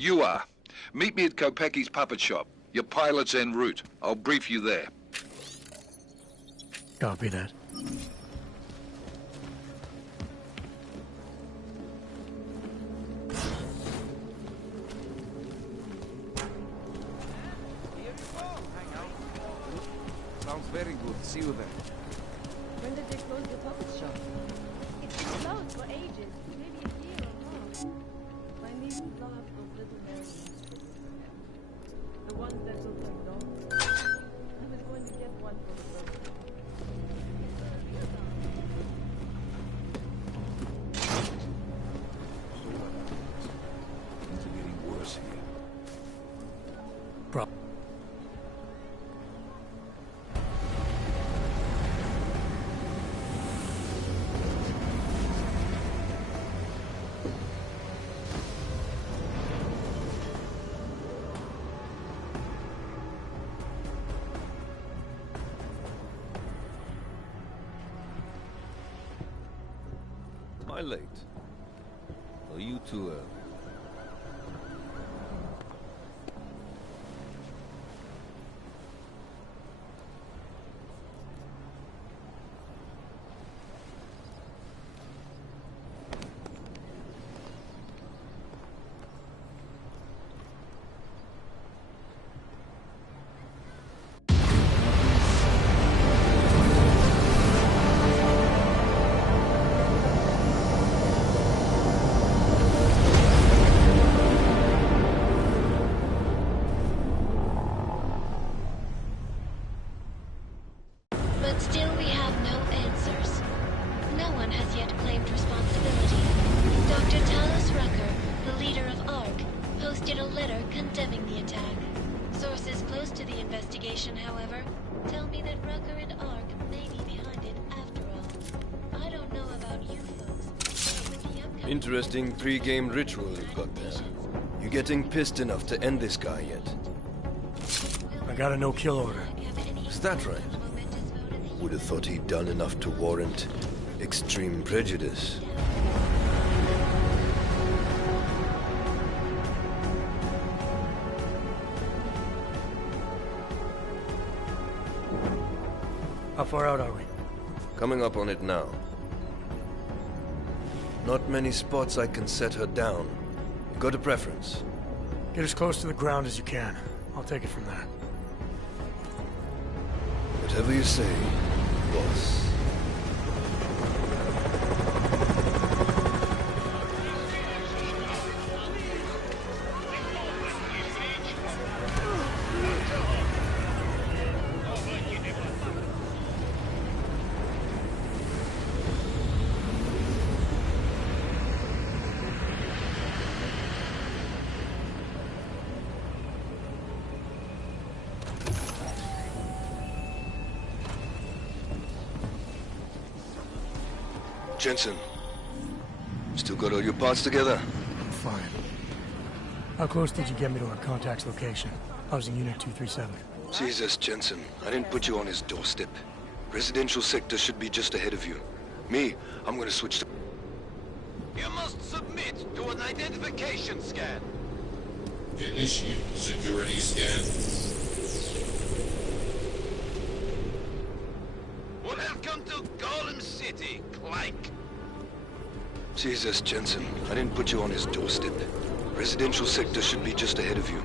You are. Meet me at Kopecki's puppet shop. Your pilot's en route. I'll brief you there. Copy that. Sounds very good. See you then. When did they close the puppet shop? It's been closed for ages. Maybe a year or more. My niece brought up those little Marians. The ones that look like dogs. I was going to get one for the road. Things are getting worse here. Am I late? Are you too early? But still we have no answers. No one has yet claimed responsibility. Dr. Talos Rucker, the leader of ARC, posted a letter condemning the attack. Sources close to the investigation, however, tell me that Rucker and ARC may be behind it after all. I don't know about you folks, but with the upcoming... Interesting pre-game ritual you've got there. You getting pissed enough to end this guy yet? I got a no-kill order. Is that right? Would have thought he'd done enough to warrant extreme prejudice. How far out are we? Coming up on it now. Not many spots I can set her down. You got a preference? Get as close to the ground as you can. I'll take it from there. Whatever you say, boss. Jensen, still got all your parts together? I'm fine. How close did you get me to our contact's location? I was in Unit 237. Jesus, Jensen, I didn't put you on his doorstep. Residential sector should be just ahead of you. Me, I'm gonna switch to... You must submit to an identification scan. Initiate security scan. Welcome to Golem City, Clank. Jesus, Jensen, I didn't put you on his doorstep. Residential sector should be just ahead of you.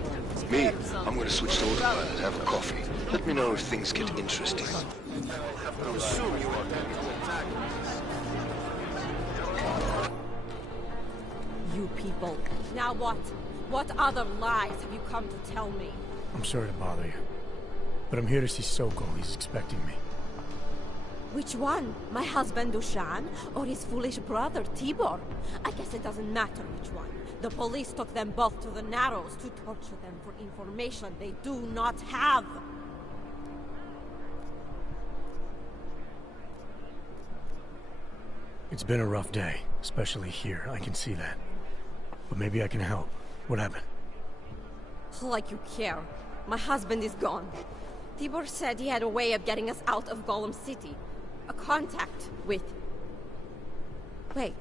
Me, I'm gonna switch to autopilot, have a coffee. Let me know if things get interesting. You people. Now what? What other lies have you come to tell me? I'm sorry to bother you. But I'm here to see Sokol. He's expecting me. Which one? My husband Dushan, or his foolish brother Tibor? I guess it doesn't matter which one. The police took them both to the Narrows to torture them for information they do not have. It's been a rough day, especially here. I can see that. But maybe I can help. What happened? Like you care. My husband is gone. Tibor said he had a way of getting us out of Golem City. A contact with... Wait.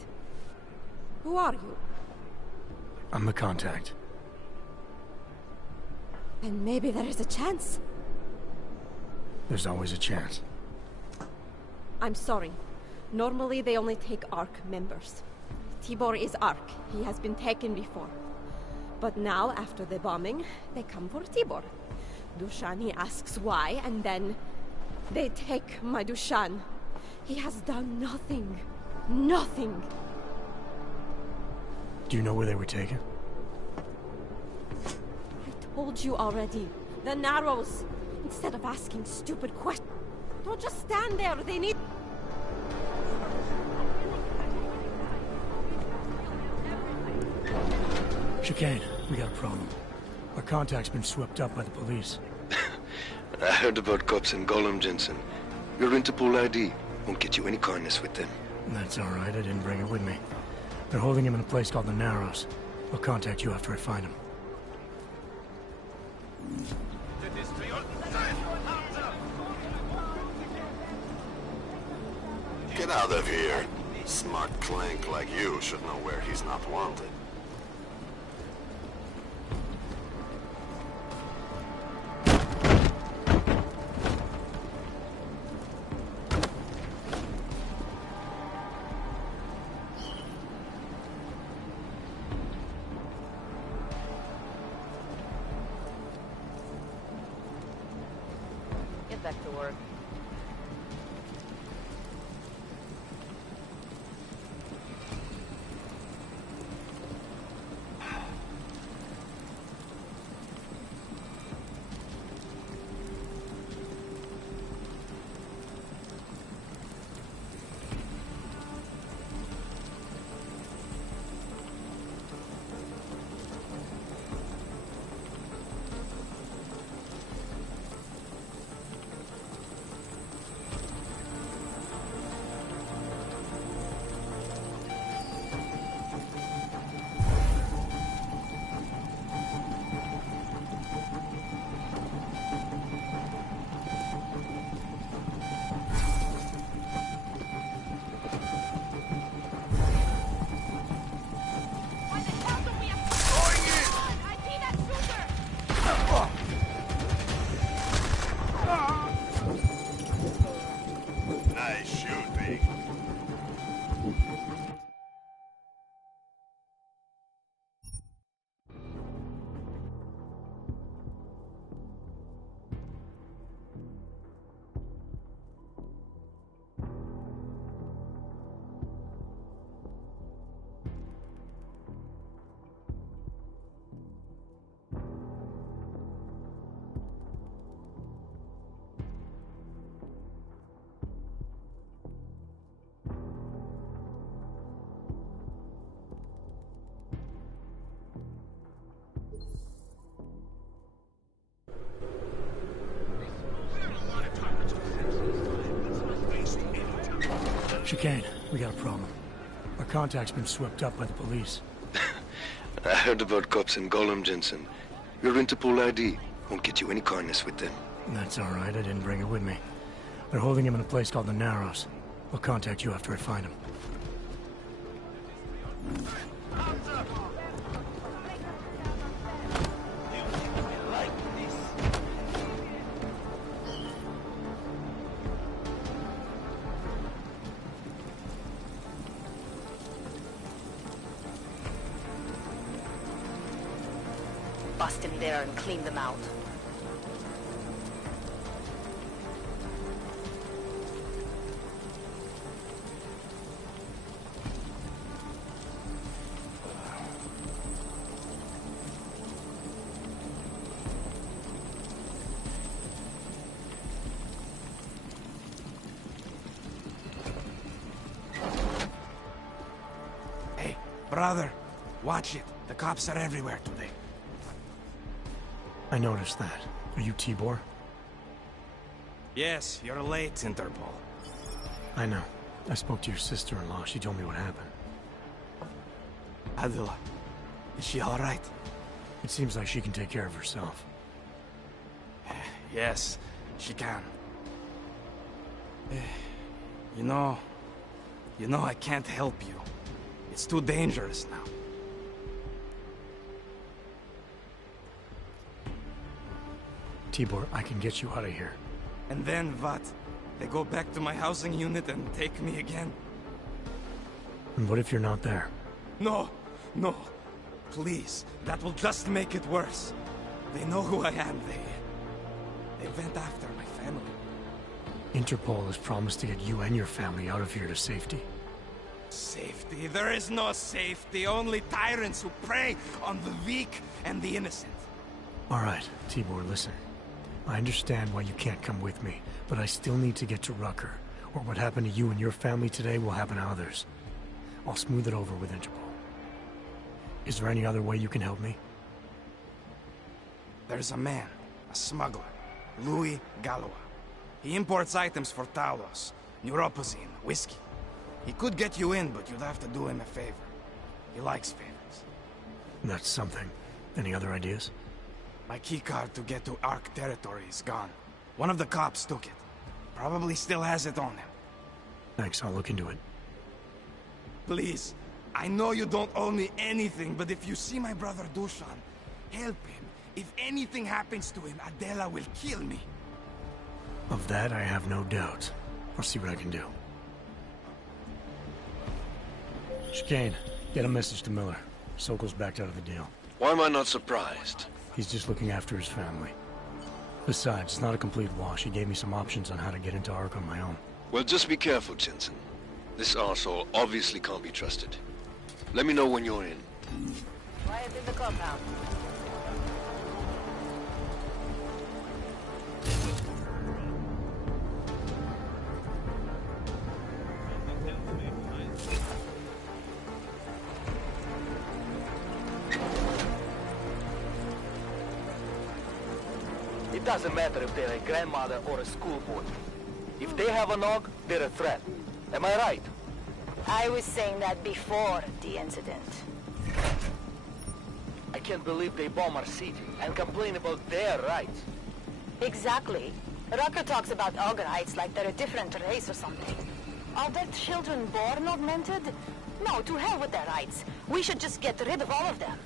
Who are you? I'm the contact. then maybe there is a chance. There's always a chance. I'm sorry. Normally they only take ARC members. Tibor is ARC. He has been taken before. But now, after the bombing, they come for Tibor. Dushani asks why, and then they take my Dushan. He has done nothing. Nothing. Do you know where they were taken? I told you already. The Narrows. Instead of asking stupid questions, don't just stand there. They need... Chicane, we got a problem. Our contact's been swept up by the police. I heard about cops in Gollum, Jensen. Your Interpol ID won't get you any kindness with them. That's all right. I didn't bring it with me. They're holding him in a place called the Narrows. I'll contact you after I find him. Get out of here. Smart clank like you should know where he's not wanted. Get back to work. Nice shooting. Chicane, we got a problem. Our contact's been swept up by the police. I heard about cops in Gollum, Jensen. Your Interpol ID won't get you any kindness with them. That's all right. I didn't bring it with me. They're holding him in a place called the Narrows. I'll contact you after I find him. Bust him there and clean them out. Hey, brother, watch it. The cops are everywhere today. I noticed that. Are you Tibor? Yes, you're late, Interpol. I know. I spoke to your sister-in-law. She told me what happened. Adela, is she all right? It seems like she can take care of herself. Yes, she can. You know, I can't help you. It's too dangerous now. Tibor, I can get you out of here. And then what? They go back to my housing unit and take me again? And what if you're not there? No, no. Please, that will just make it worse. They know who I am. They went after my family. Interpol has promised to get you and your family out of here to safety. Safety? There is no safety. Only tyrants who prey on the weak and the innocent. All right, Tibor, listen. I understand why you can't come with me, but I still need to get to Rucker, or what happened to you and your family today will happen to others. I'll smooth it over with Interpol. Is there any other way you can help me? There's a man, a smuggler, Louis Galois. He imports items for Talos, neuropozyne, whiskey. He could get you in, but you'd have to do him a favor. He likes favors. That's something. Any other ideas? My keycard to get to Ark territory is gone. One of the cops took it. Probably still has it on him. Thanks, I'll look into it. Please, I know you don't owe me anything, but if you see my brother Dushan, help him. If anything happens to him, Adela will kill me. Of that, I have no doubt. I'll see what I can do. Chicane, get a message to Miller. Sokol's backed out of the deal. Why am I not surprised? He's just looking after his family. Besides, it's not a complete wash. He gave me some options on how to get into Ark on my own. Well, just be careful, Jensen. This arsehole obviously can't be trusted. Let me know when you're in. Quiet in the compound. It doesn't matter if they're a grandmother or a schoolboy. If they have a nog, they're a threat. Am I right? I was saying that before the incident. I can't believe they bomb our city and complain about their rights. Exactly. Rucker talks about our rights like they're a different race or something. Are their children born augmented? No, to hell with their rights. We should just get rid of all of them.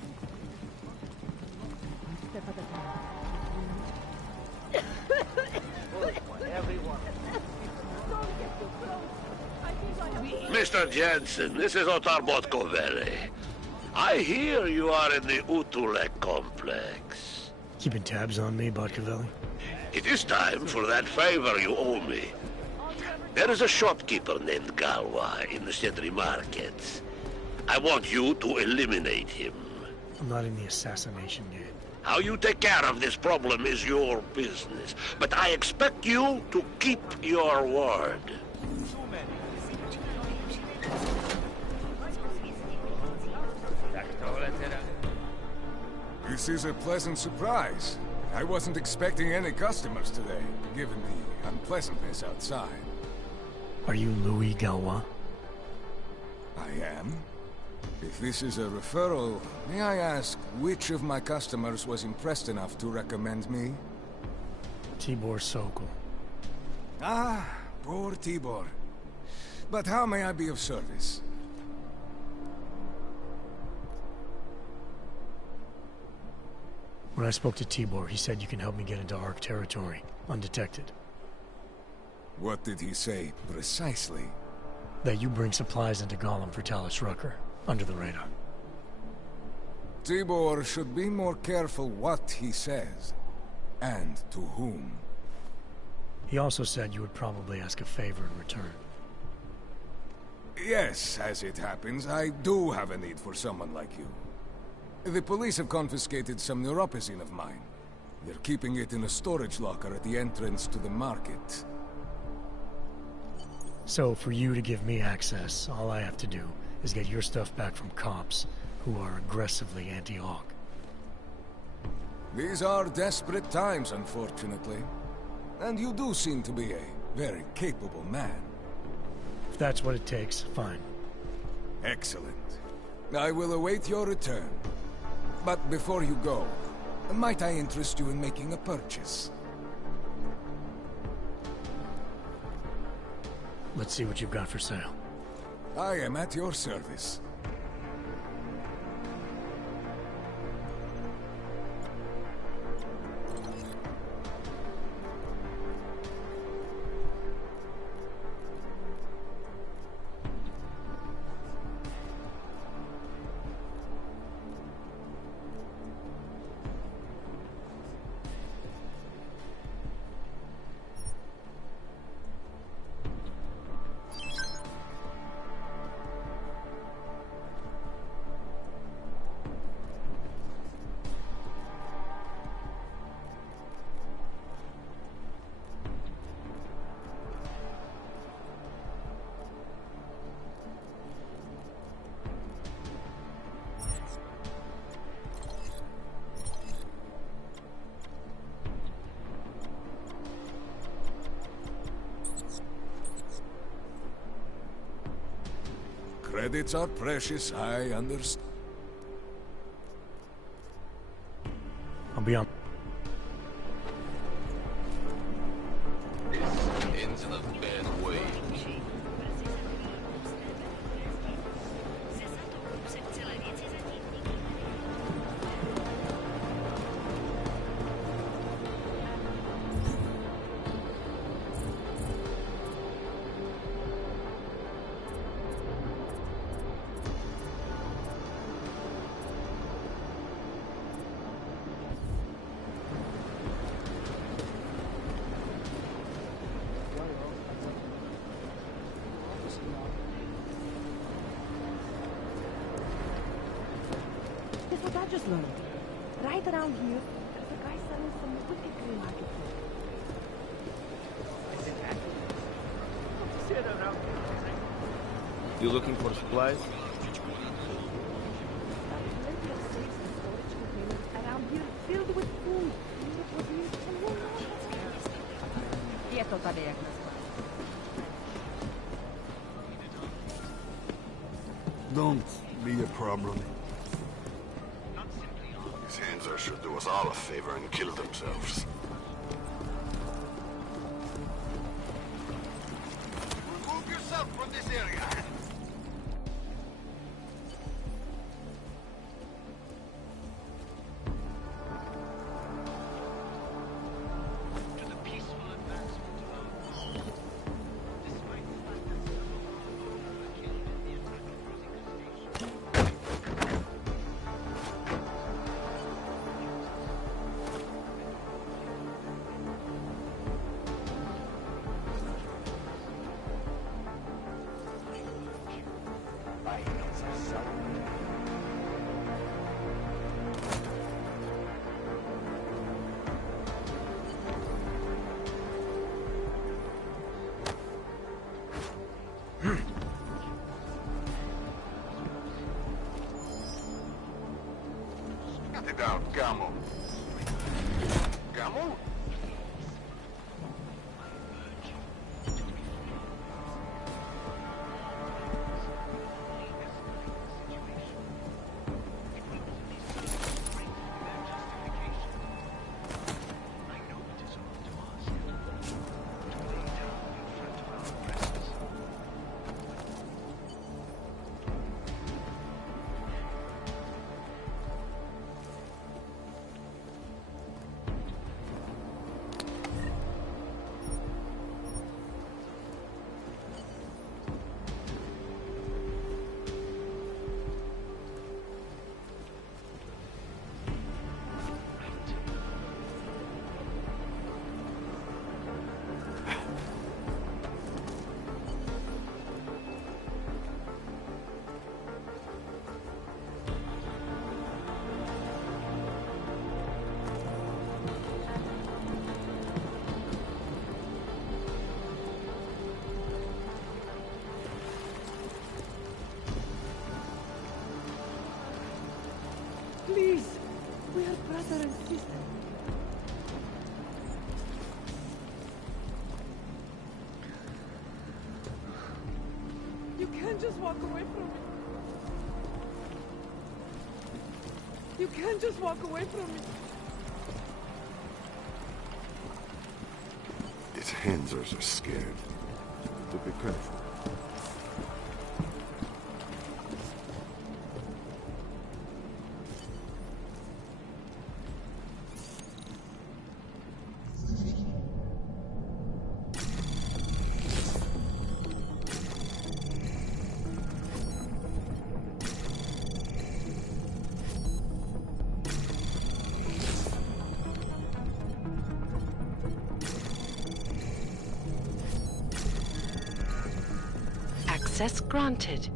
Mr. Jensen, this is Otar Botkovere. I hear you are in the Utulek complex. Keeping tabs on me, Botkovelli? It is time for that favor you owe me. There is a shopkeeper named Galwa in the Sentry Markets. I want you to eliminate him. I'm not in the assassination game. How you take care of this problem is your business, but I expect you to keep your word. This is a pleasant surprise. I wasn't expecting any customers today, given the unpleasantness outside. Are you Louis Galois? I am. If this is a referral, may I ask which of my customers was impressed enough to recommend me? Tibor Sokol. Ah, poor Tibor. But how may I be of service? When I spoke to Tibor, he said you can help me get into Ark territory, undetected. What did he say, precisely? That you bring supplies into Gollum for Talos Rucker, under the radar. Tibor should be more careful what he says, and to whom. He also said you would probably ask a favor in return. Yes, as it happens, I do have a need for someone like you. The police have confiscated some neuropozyne of mine. They're keeping it in a storage locker at the entrance to the market. So, for you to give me access, all I have to do is get your stuff back from cops who are aggressively anti-Hawk. These are desperate times, unfortunately. And you do seem to be a very capable man. If that's what it takes, fine. Excellent. I will await your return. But before you go, might I interest you in making a purchase? Let's see what you've got for sale. I am at your service. Credits are precious, I understand. I'll be on. Into the bad way. Guess what I just learned? Right around here, there's a guy selling some wicked green market food. You looking for supplies? Plenty of safes and storage containers around here filled with food. It was used for no Quieto, Tadek. Don't be a problem. These Hanser should do us all a favor and kill themselves. Remove yourself from this area. Get it out, Gamo. Gamo? Please, we are brother and sister. You can't just walk away from me. You can't just walk away from me. These Hansers are scared. To be careful. Access granted.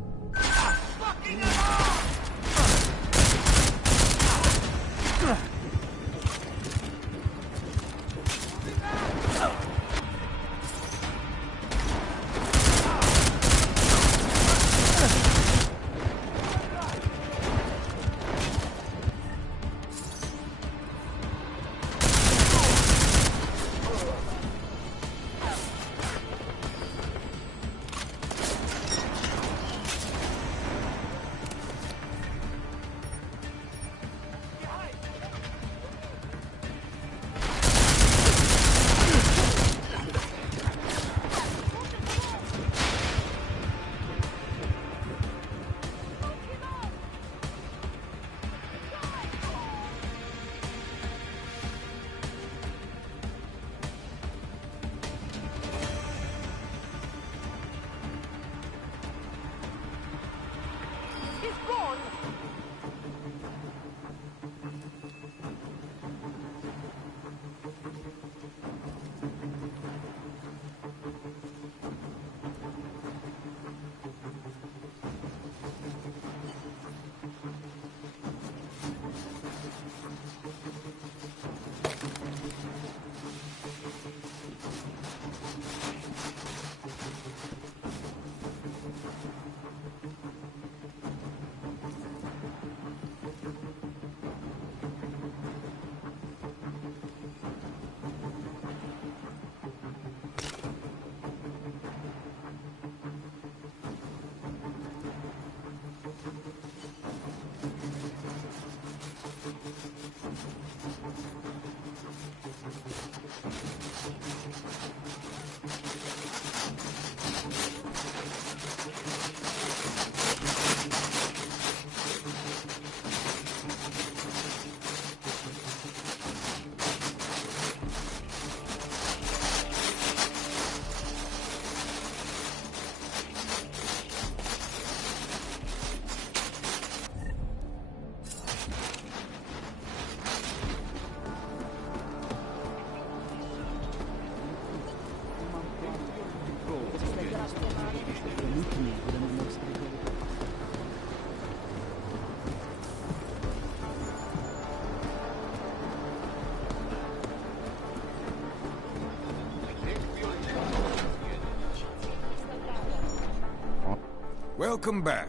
Welcome back.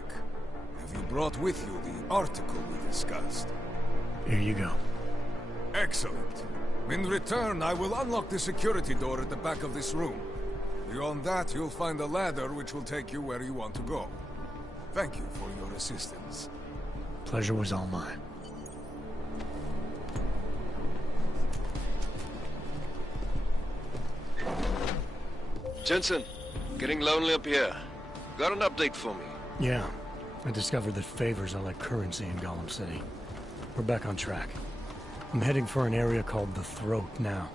Have you brought with you the article we discussed? Here you go. Excellent. In return, I will unlock the security door at the back of this room. Beyond that, you'll find a ladder which will take you where you want to go. Thank you for your assistance. Pleasure was all mine. Jensen, getting lonely up here. Got an update for me? Yeah. I discovered that favors are like currency in Gollum City. We're back on track. I'm heading for an area called the Throat now.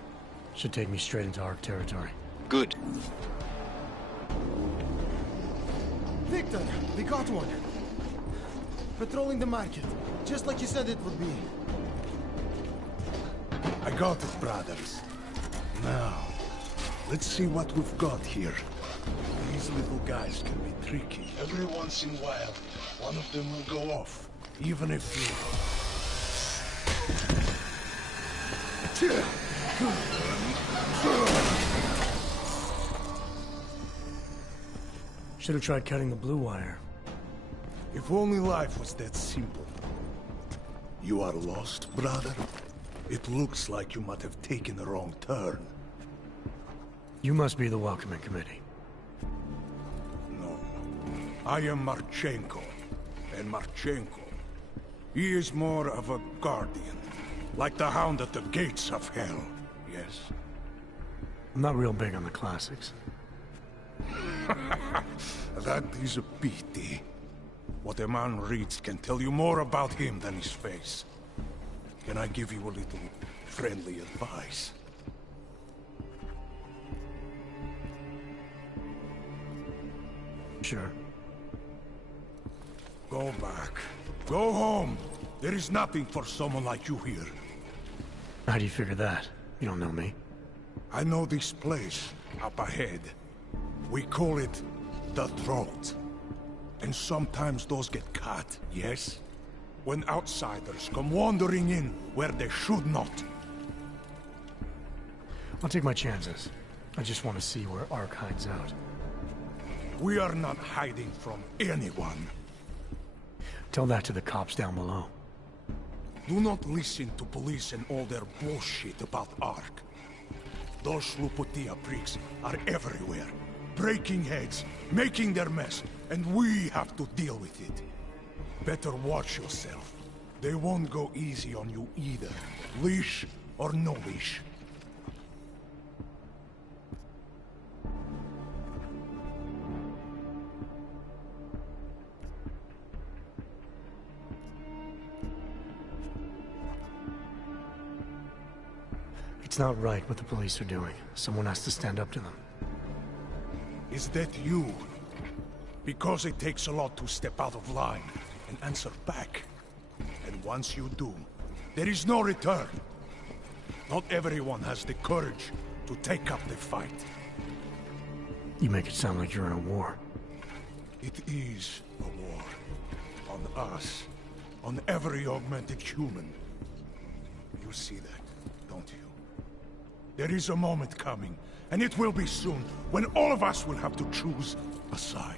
Should take me straight into Ark territory. Good. Victor, we got one. Patrolling the market, just like you said it would be. I got it, brothers. Now, let's see what we've got here. These little guys can be tricky. Every once in a while, one of them will go off, even if you... Should have tried cutting the blue wire. If only life was that simple. You are lost, brother? It looks like you might have taken a wrong turn. You must be the welcoming committee. No. I am Marchenko. And Marchenko, he is more of a guardian. Like the hound at the gates of hell, yes? I'm not real big on the classics. That is a pity. What a man reads can tell you more about him than his face. Can I give you a little friendly advice? Sure. Go back. Go home. There is nothing for someone like you here. How do you figure that? You don't know me. I know this place, up ahead. We call it the Throat. And sometimes those get cut, yes? When outsiders come wandering in where they should not. I'll take my chances. I just want to see where Ark hides out. We are not hiding from anyone. Tell that to the cops down below. Do not listen to police and all their bullshit about Ark. Those Luputia pricks are everywhere. Breaking heads, making their mess, and we have to deal with it. Better watch yourself. They won't go easy on you either. Leash or no leash. It's not right what the police are doing. Someone has to stand up to them. Is that you? Because it takes a lot to step out of line and answer back. And once you do, there is no return. Not everyone has the courage to take up the fight. You make it sound like you're in a war. It is a war. On us. On every augmented human. You see that, don't you? There is a moment coming, and it will be soon, when all of us will have to choose a side.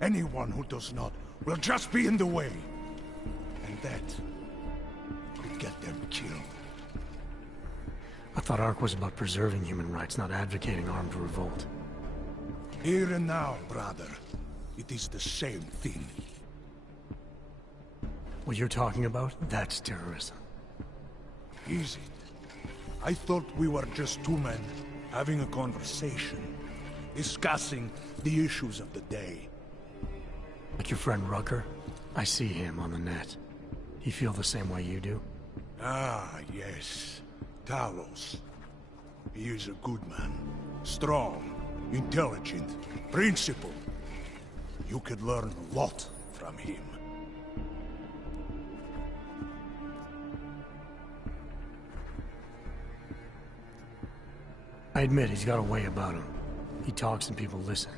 Anyone who does not will just be in the way. And that could get them killed. I thought Ark was about preserving human rights, not advocating armed revolt. Here and now, brother. It is the same thing. What you're talking about, that's terrorism. Is it? I thought we were just two men having a conversation, discussing the issues of the day. Like your friend Rucker? I see him on the net. He feel the same way you do? Ah, yes. Talos. He is a good man. Strong, intelligent, principled. You could learn a lot from him. I admit he's got a way about him. He talks and people listen.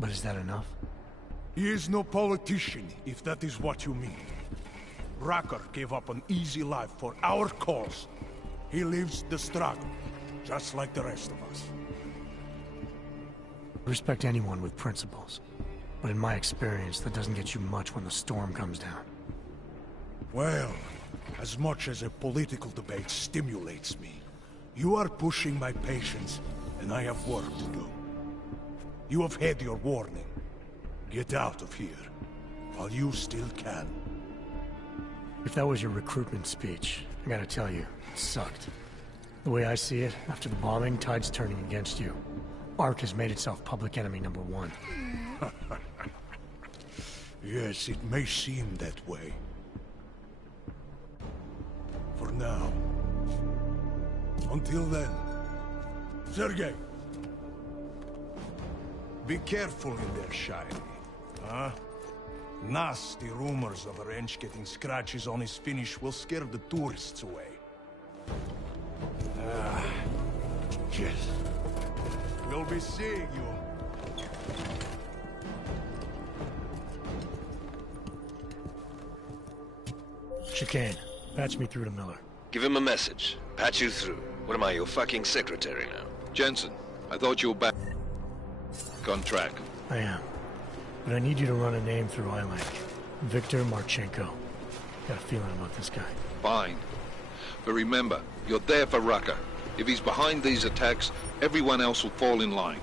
But is that enough? He is no politician, if that is what you mean. Rucker gave up an easy life for our cause. He lives the struggle, just like the rest of us. Respect anyone with principles. But in my experience, that doesn't get you much when the storm comes down. Well, as much as a political debate stimulates me, you are pushing my patience, and I have work to do. You have had your warning. Get out of here, while you still can. If that was your recruitment speech, I gotta tell you, it sucked. The way I see it, after the bombing, tide's turning against you. ARC has made itself public enemy #1. Yes, it may seem that way. For now. Until then. Sergei! Be careful in there, Shiny. Huh? Nasty rumors of a wrench getting scratches on his finish will scare the tourists away. Yes. We'll be seeing you. Chicane, patch me through to Miller. Give him a message. Patch you through. What am I, your fucking secretary now? Jensen, I thought you were back on track. I am. But I need you to run a name through ILAC. Viktor Marchenko. Got a feeling about this guy. Fine. But remember, you're there for Rucker. If he's behind these attacks, everyone else will fall in line.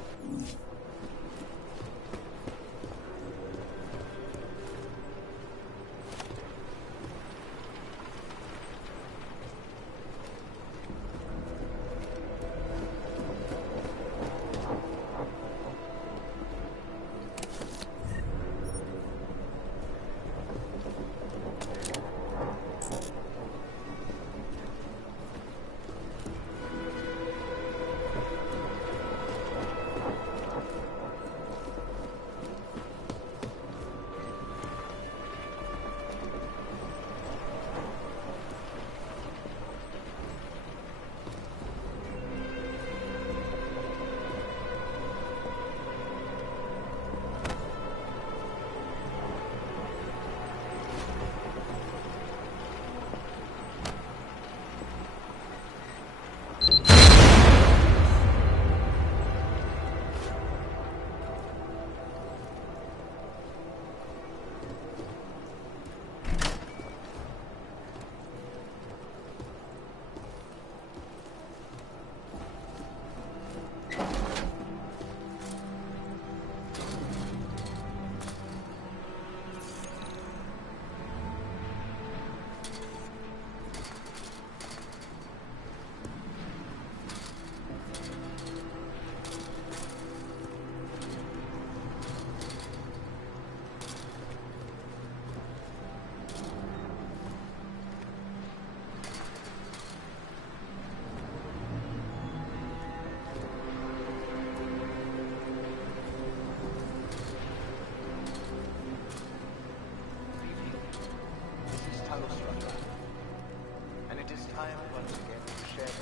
And it is time once again to share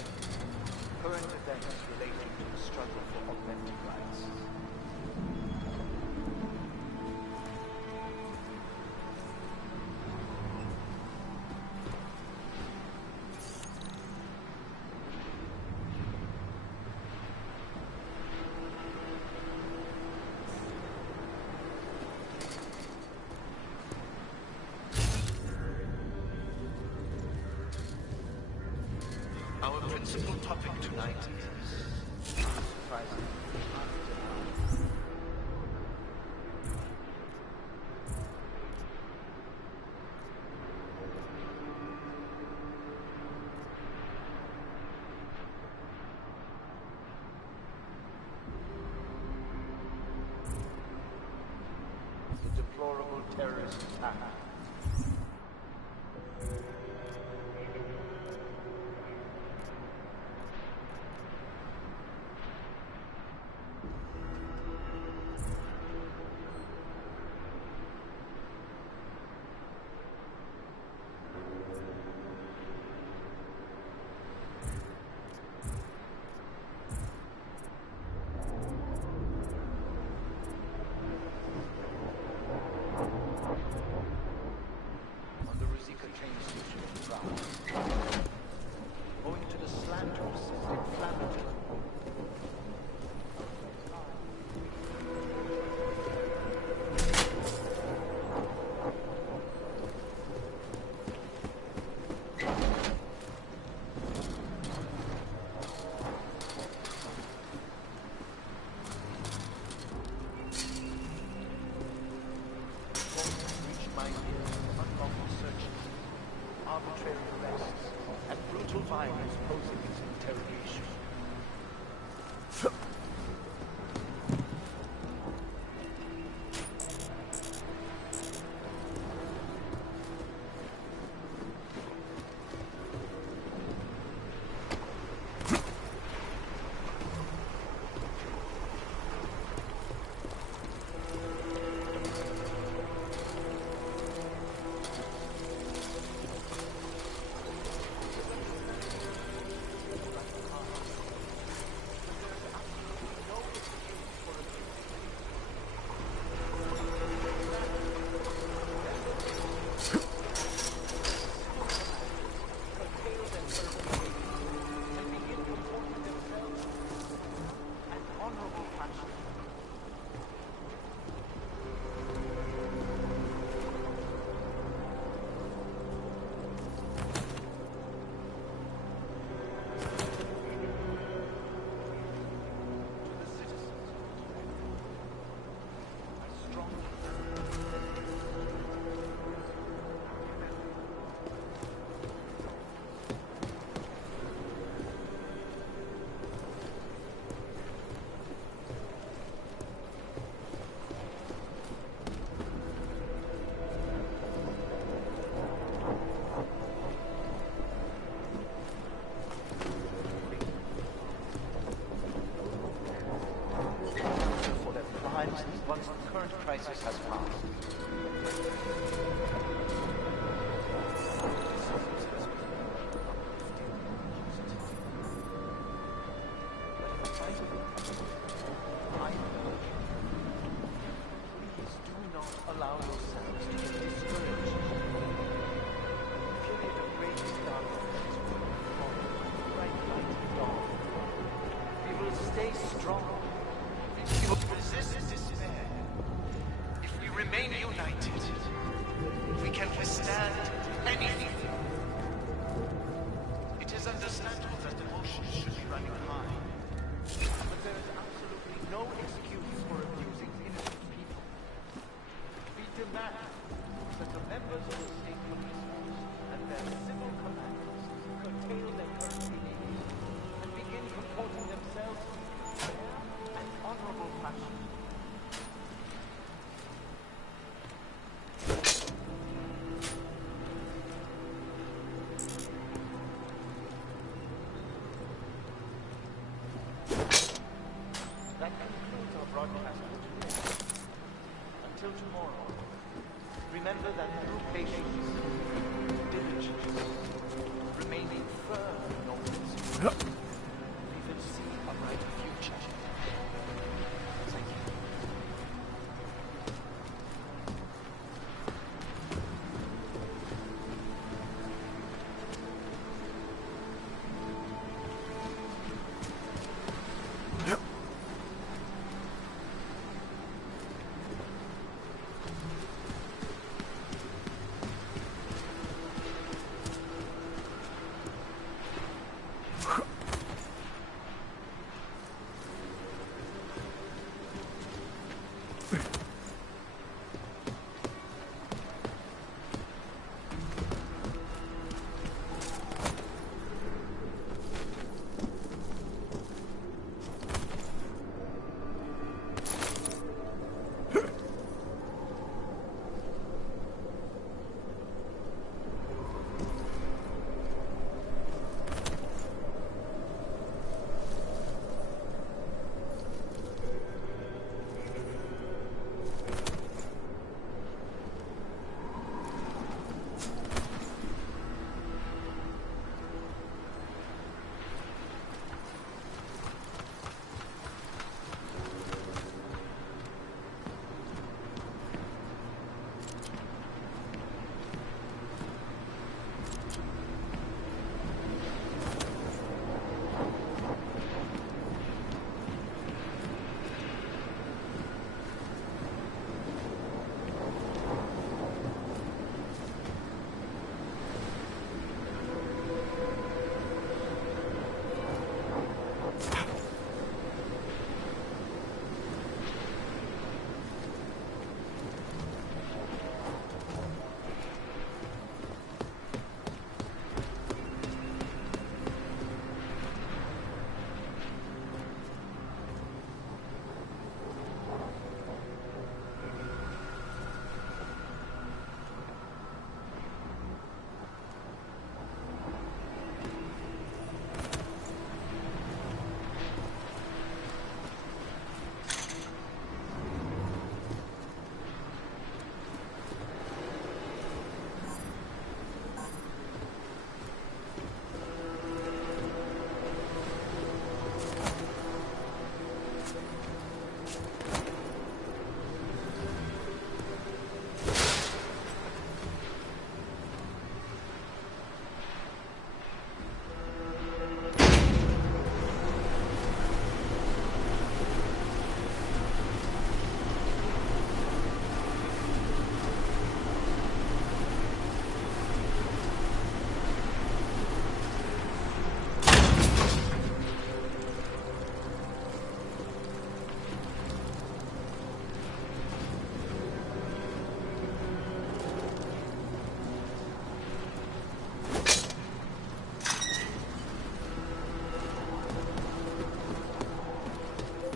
current events relating to the struggle for augmented rights. Our principal topic tonight is surprising. The deplorable terrorist attack. On the Ruzicka train station. 5 years of unlawful searches, arbitrary arrests, and brutal violence posing its interrogation. Once the current crisis has passed. Please do not allow yourselves to get discouraged. The period of greatest darkness will be followed by the bright light of dawn. We will stay strong. We will resist despair. If we remain united, we can withstand anything. It is understandable that emotions should be running high. But there is absolutely no excuse for abusing innocent people. We demand that the members of the state police force and their civil commanders curtail their current behavior and begin comporting themselves in fair and honorable fashion. That concludes our broadcast for today. Until tomorrow, remember that through patience, diligence, remaining firm in your principles, we will see a brighter future. Thank you.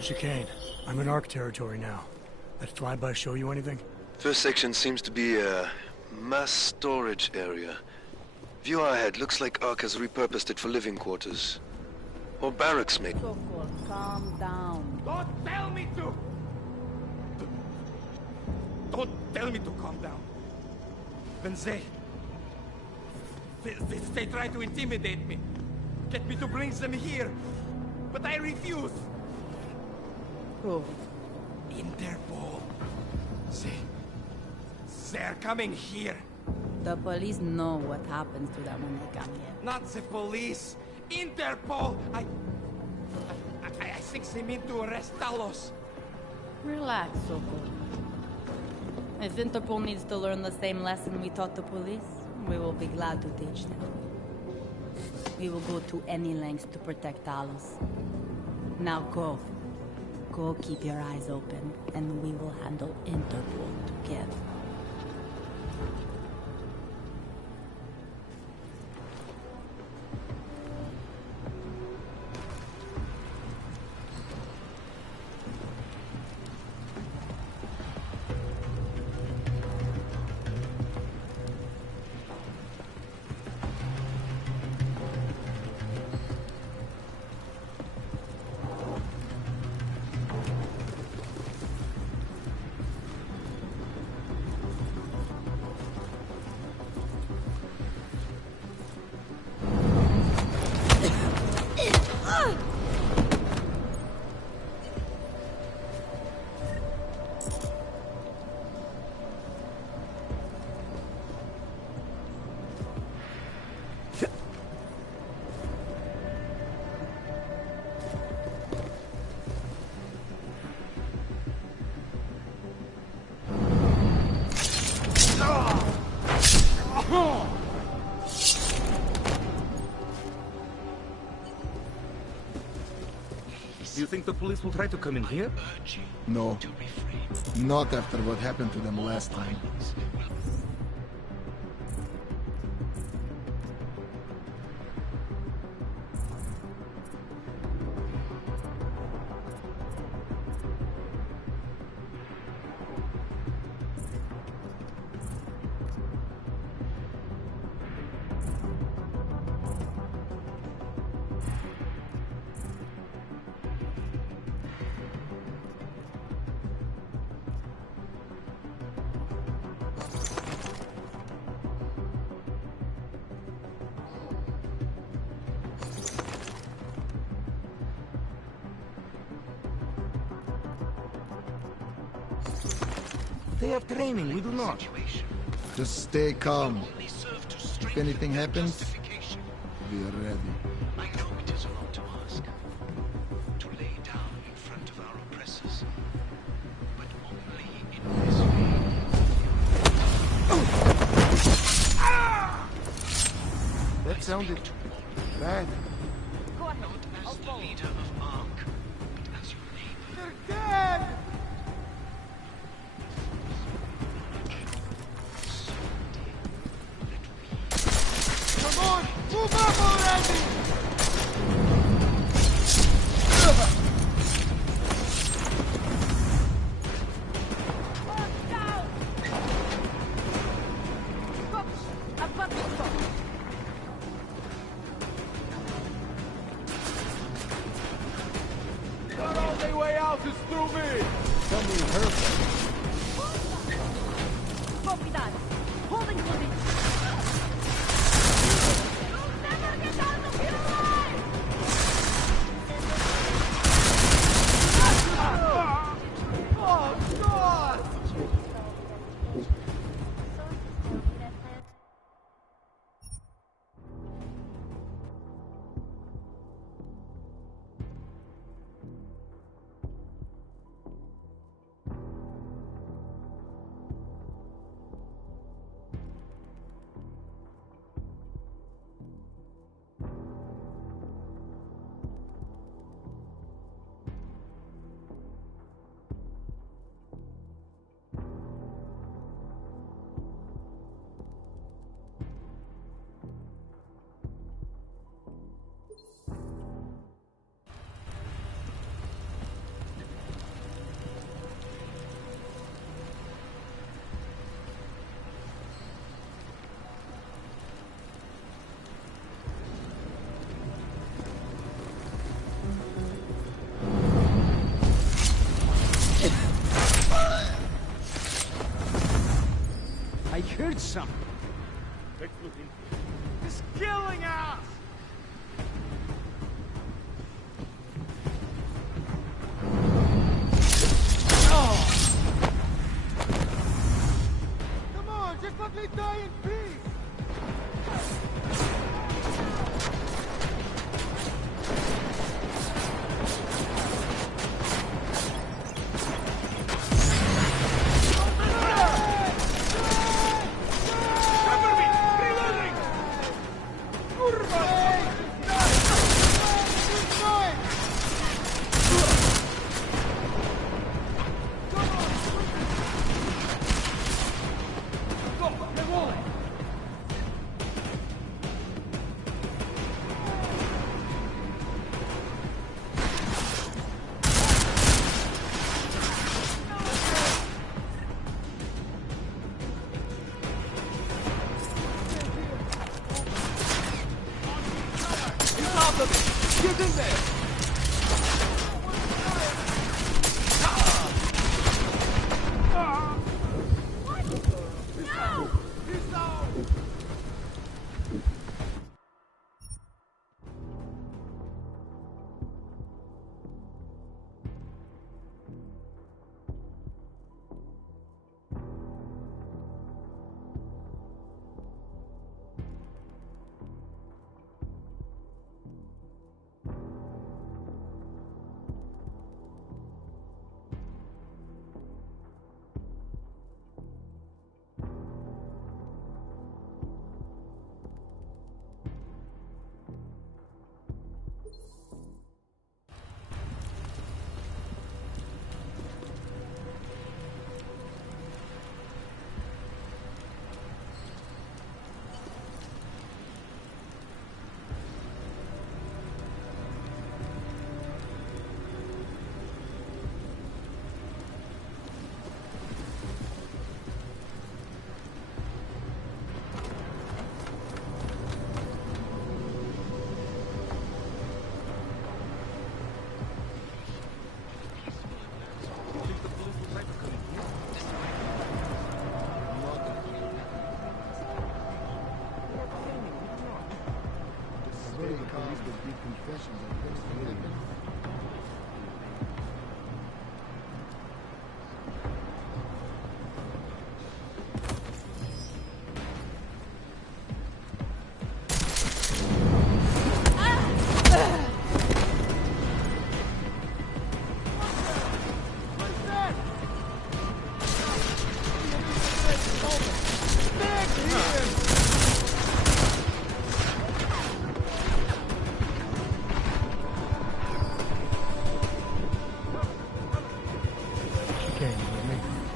Chicane, I'm in ARC territory now. That flyby show you anything? First section seems to be a mass storage area. View ahead. Looks like ARC has repurposed it for living quarters. Or barracks, maybe. Sokol, calm down. Don't tell me to! Don't tell me to calm down. When they try to intimidate me. Get me to bring them here. But I refuse. Who? Interpol. They're coming here. The police know what happens to them when they come here. Not the police. Interpol. I think they mean to arrest Talos. Relax, Sokol. If Interpol needs to learn the same lesson we taught the police, we will be glad to teach them. We will go to any lengths to protect Talos. Now go. Go keep your eyes open, and we will handle Interpol together. Do you think the police will try to come in here? No. Not after what happened to them last time. They have training, we do not. Just stay calm. If anything happens, be ready. I know it is a lot to ask. To lay down in front of our oppressors. But only in this way. That sounded bad. Go ahead. Not as the leader of ARC, but as your neighbor. They're dead! Come on! Move up already! The only way out is through me! Tell me her. Copy that. Holding position. You'll never get out of here alive! Oh, God! heard something. Let's look in. It's killing us! Come on, just let me die in peace! Get in there!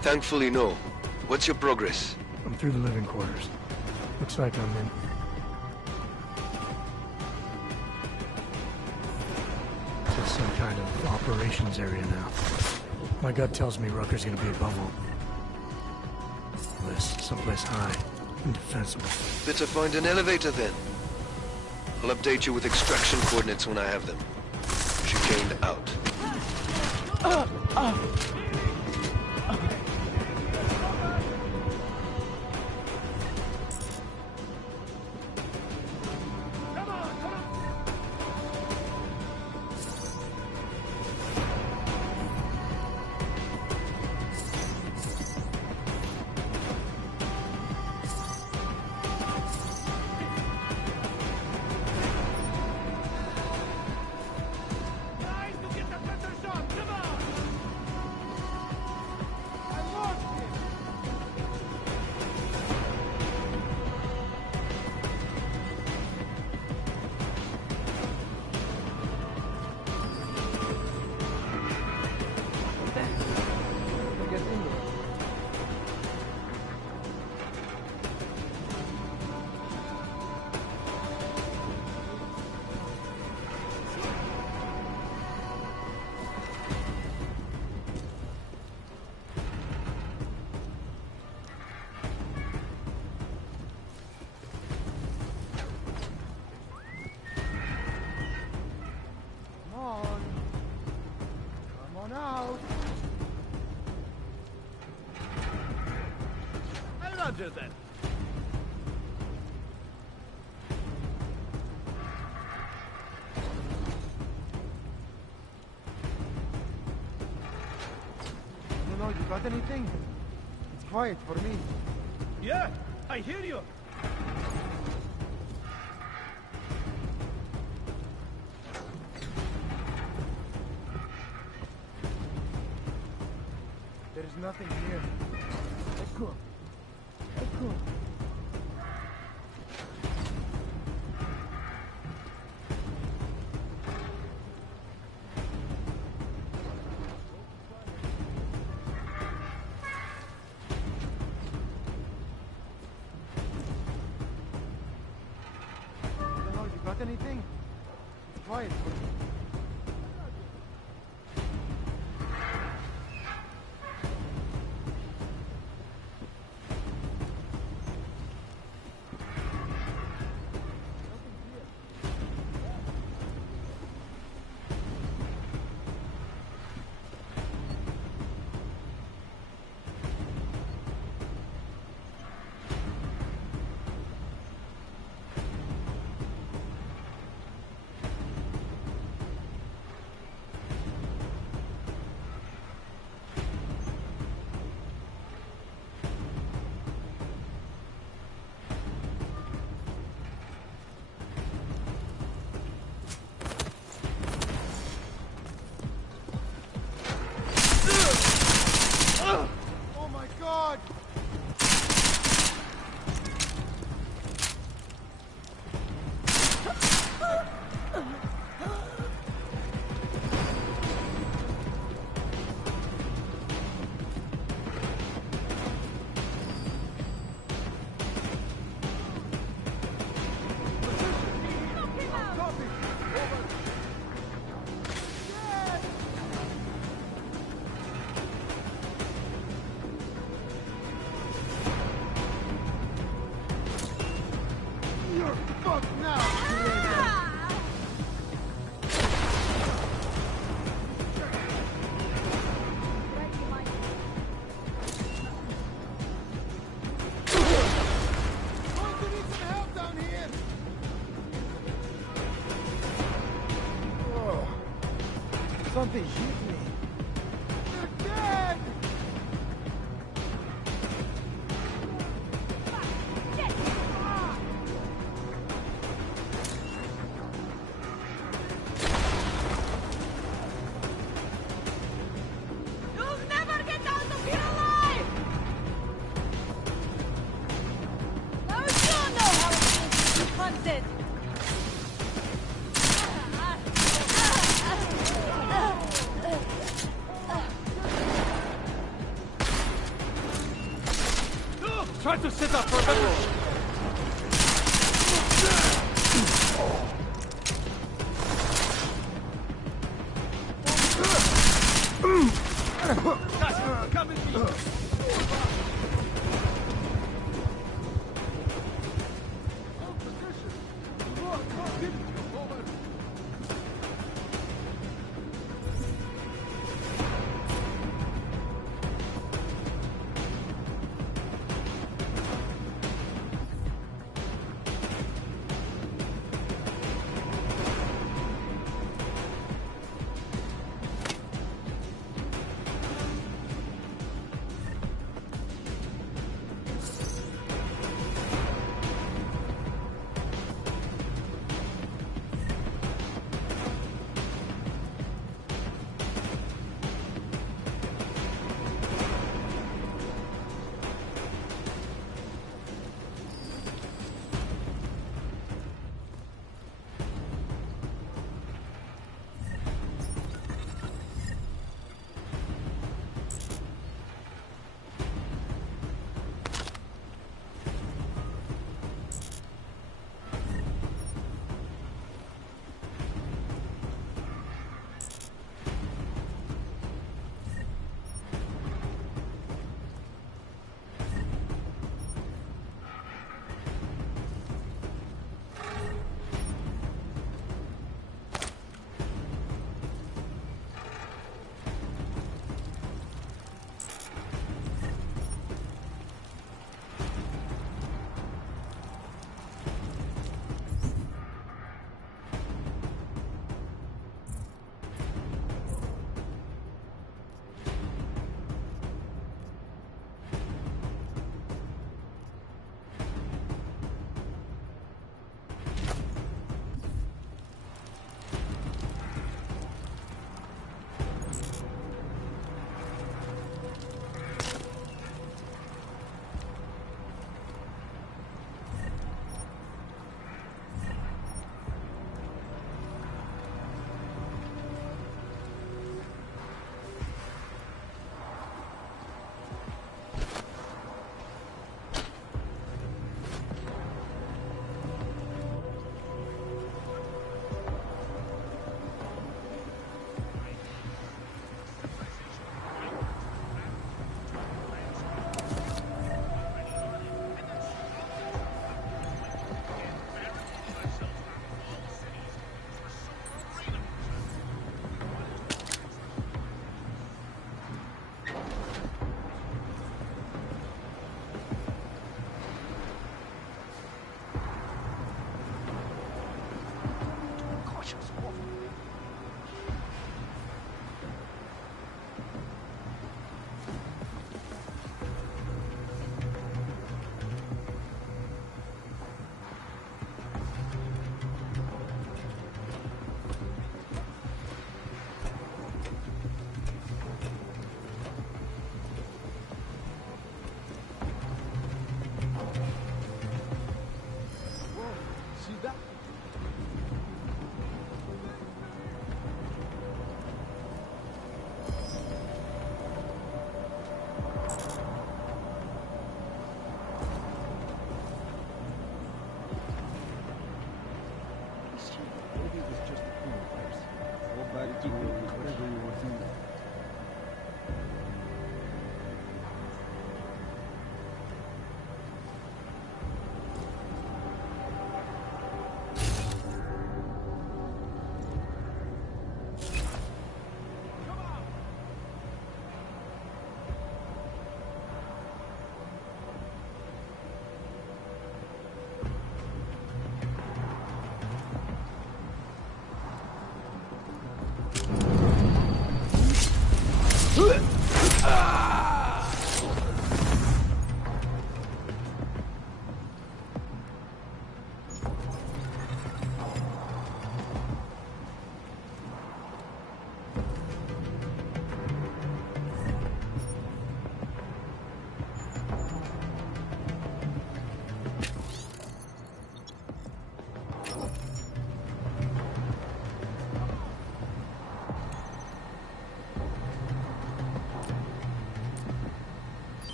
Thankfully, no. What's your progress? I'm through the living quarters. Looks like I'm in. It's some kind of operations area now. My gut tells me Rucker's gonna be above all this, someplace high and defensible. Better find an elevator then. I'll update you with extraction coordinates when I have them. Chicane out. Roger then. hell, you got anything? It's quiet for me. Yeah, I hear you. There is nothing here. Echo. Echo. Got anything? It's quiet for me. Oh my God! You're fucked now! Going to need some help down here! Whoa. Something hit me. They're dead! You'll never get out of here alive! Now you know how it feels to be hunted! Try to sit up for a better... Come with me!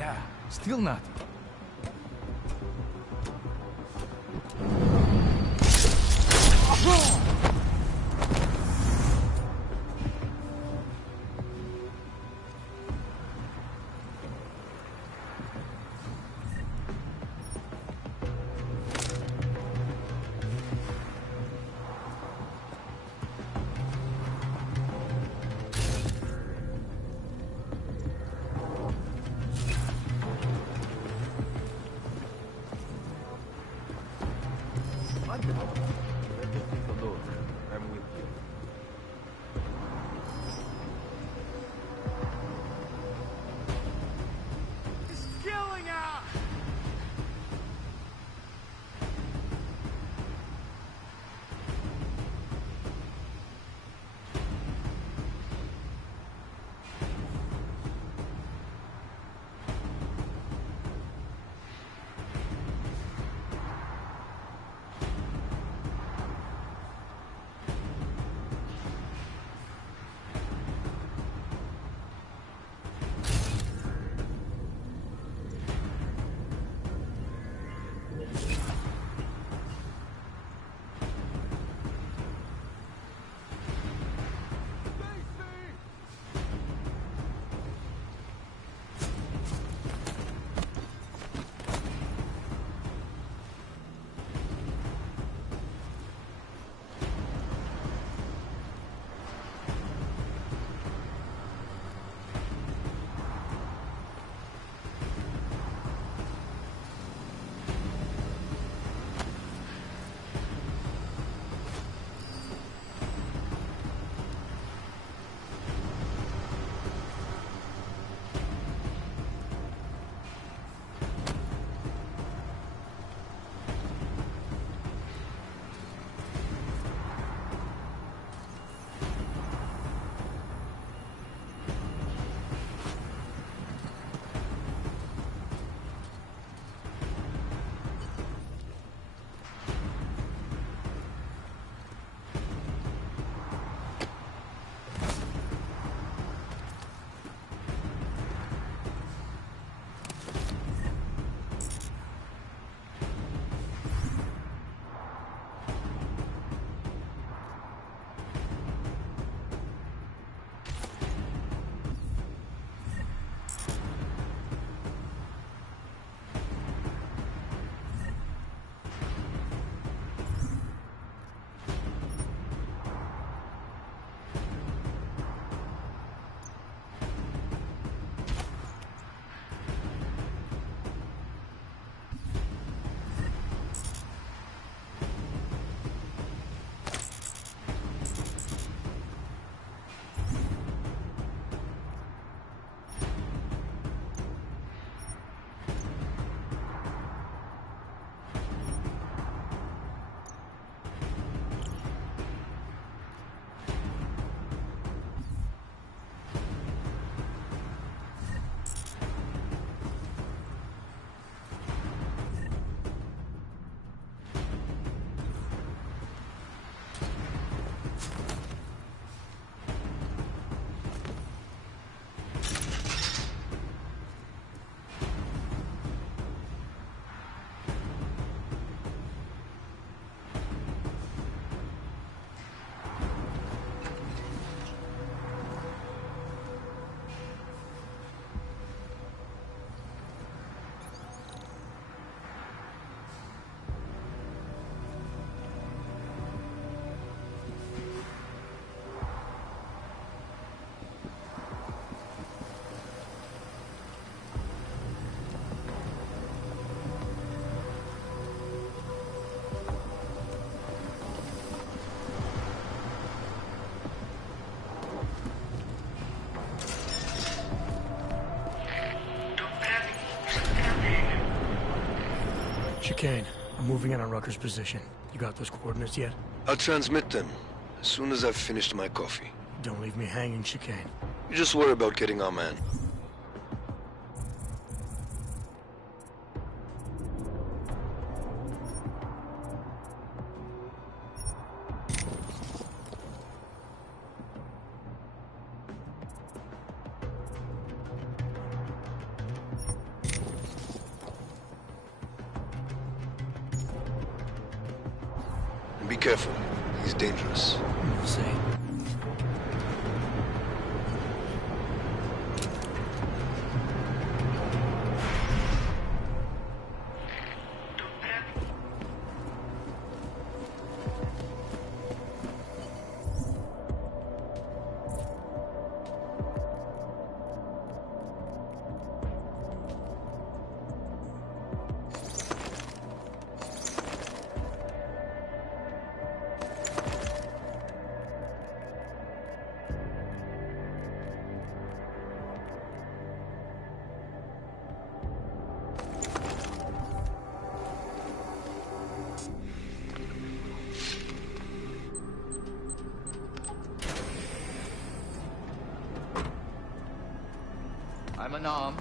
Yeah, still nothing. Chicane, I'm moving in on Rucker's position. You got those coordinates yet? I'll transmit them as soon as I've finished my coffee. Don't leave me hanging, Chicane. You just worry about getting our man. careful. He's dangerous. We'll see. I'm unarmed.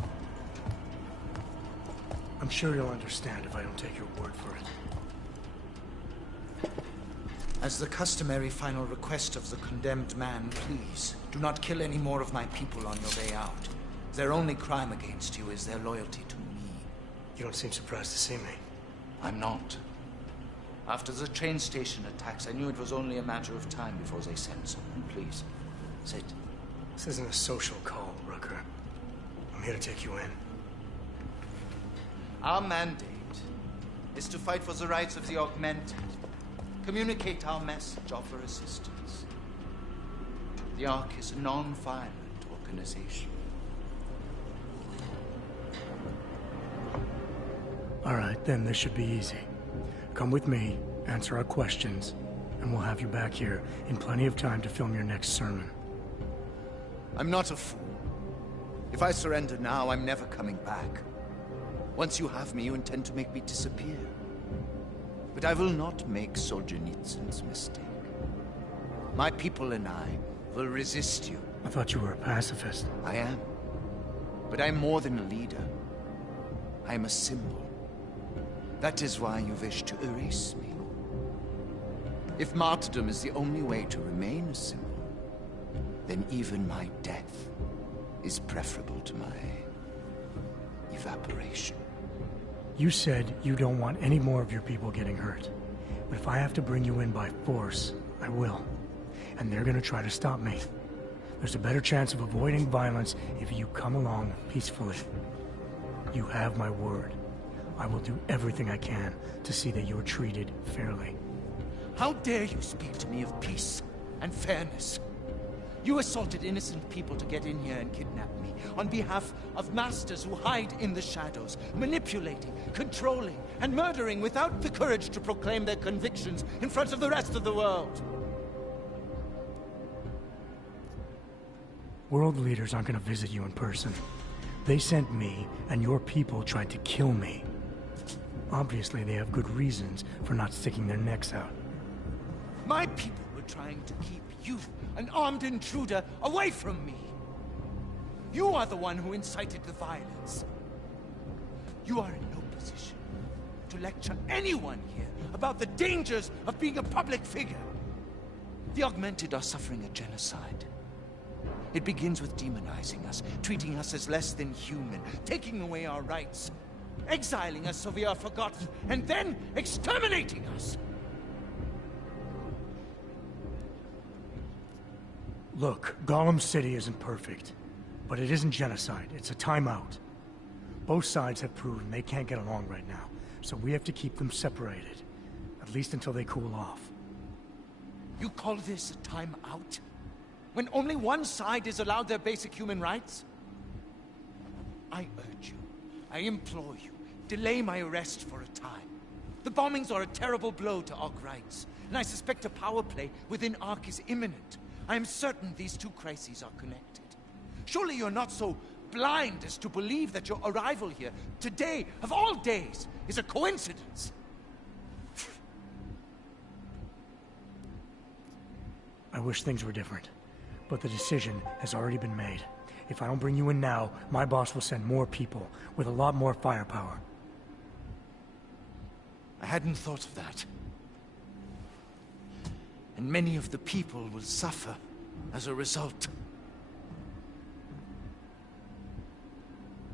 I'm sure you'll understand if I don't take your word for it. As the customary final request of the condemned man, please, do not kill any more of my people on your way out. Their only crime against you is their loyalty to me. You don't seem surprised to see me. I'm not. After the train station attacks, I knew it was only a matter of time before they sent someone. Please, sit. This isn't a social call, Rucker. I'm here to take you in. Our mandate is to fight for the rights of the augmented. Communicate our message, offer assistance. The Ark is a non-violent organization. All right, then this should be easy. Come with me, answer our questions, and we'll have you back here in plenty of time to film your next sermon. I'm not a fool. If I surrender now, I'm never coming back. Once you have me, you intend to make me disappear. But I will not make Solzhenitsyn's mistake. My people and I will resist you. I thought you were a pacifist. I am. But I'm more than a leader. I'm a symbol. That is why you wish to erase me. If martyrdom is the only way to remain a symbol, then even my death is preferable to my evaporation. You said you don't want any more of your people getting hurt. But if I have to bring you in by force, I will. And they're gonna try to stop me. There's a better chance of avoiding violence if you come along peacefully. You have my word. I will do everything I can to see that you're treated fairly. How dare you speak to me of peace and fairness? You assaulted innocent people to get in here and kidnap me on behalf of masters who hide in the shadows, manipulating, controlling, and murdering without the courage to proclaim their convictions in front of the rest of the world. World leaders aren't gonna visit you in person. They sent me, and your people tried to kill me. Obviously, they have good reasons for not sticking their necks out. My people were trying to keep you, an armed intruder, away from me. You are the one who incited the violence. You are in no position to lecture anyone here about the dangers of being a public figure. The Augmented are suffering a genocide. It begins with demonizing us, treating us as less than human, taking away our rights, exiling us so we are forgotten, and then exterminating us. Look, Golem City isn't perfect, but it isn't genocide. It's a timeout. Both sides have proven they can't get along right now, so we have to keep them separated, at least until they cool off. You call this a timeout? When only one side is allowed their basic human rights? I urge you, I implore you, delay my arrest for a time. The bombings are a terrible blow to Ark rights, and I suspect a power play within Ark is imminent. I am certain these two crises are connected. Surely you're not so blind as to believe that your arrival here, today, of all days, is a coincidence. I wish things were different, but the decision has already been made. If I don't bring you in now, my boss will send more people with a lot more firepower. I hadn't thought of that. And many of the people will suffer as a result.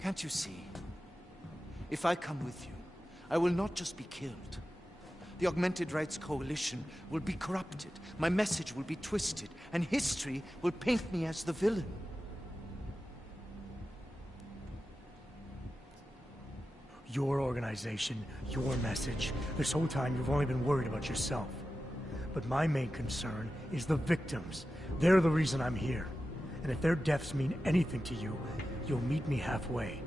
Can't you see? If I come with you, I will not just be killed. the Augmented Rights Coalition will be corrupted, my message will be twisted, and history will paint me as the villain. Your organization, your message. This whole time you've only been worried about yourself. But my main concern is the victims. They're the reason I'm here. And if their deaths mean anything to you, you'll meet me halfway.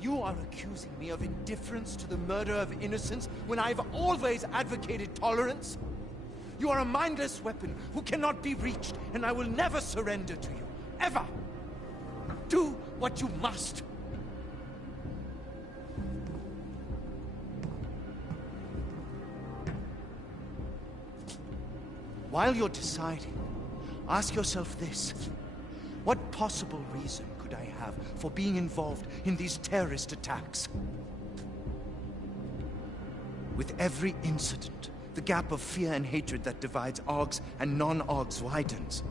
You are accusing me of indifference to the murder of innocents when I've always advocated tolerance? You are a mindless weapon who cannot be reached, and I will never surrender to you. Ever! Do what you must. While you're deciding, ask yourself this. What possible reason could I have for being involved in these terrorist attacks? With every incident, the gap of fear and hatred that divides Augs and non-Augs widens.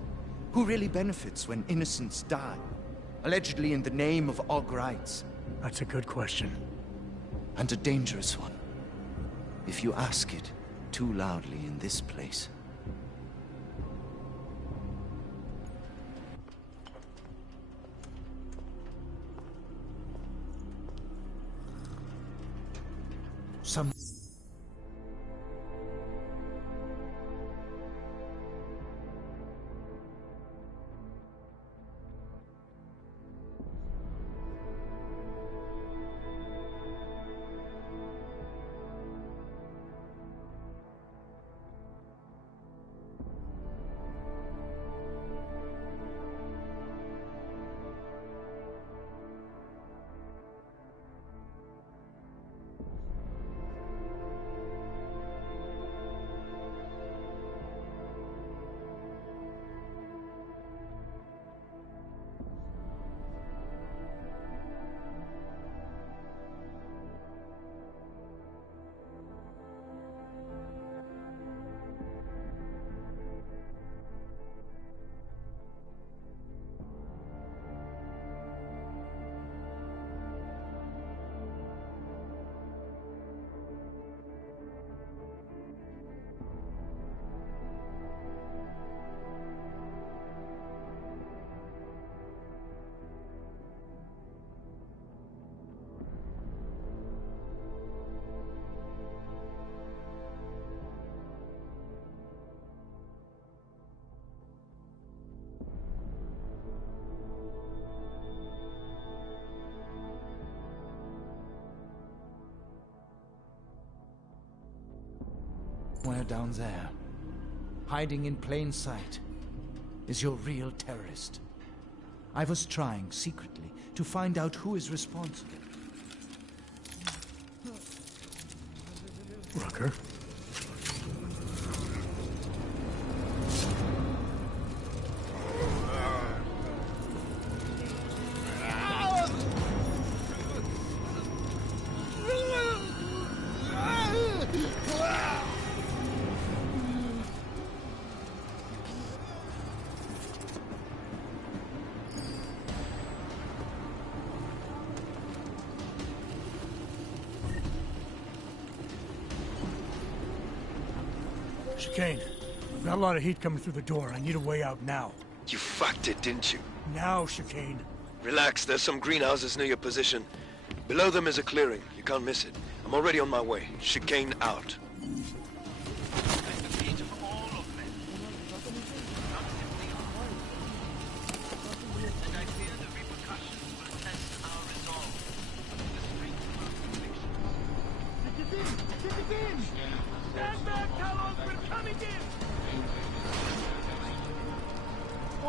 Who really benefits when innocents die? Allegedly in the name of Aug rights. That's a good question. And a dangerous one. If you ask it too loudly in this place. Some... Somewhere down there, hiding in plain sight, is your real terrorist. I was trying secretly to find out who is responsible. Rucker? Chicane, I've got a lot of heat coming through the door. I need a way out now. You fucked it, didn't you? Now, Chicane. Relax, there's some greenhouses near your position. Below them is a clearing. You can't miss it. I'm already on my way. Chicane out.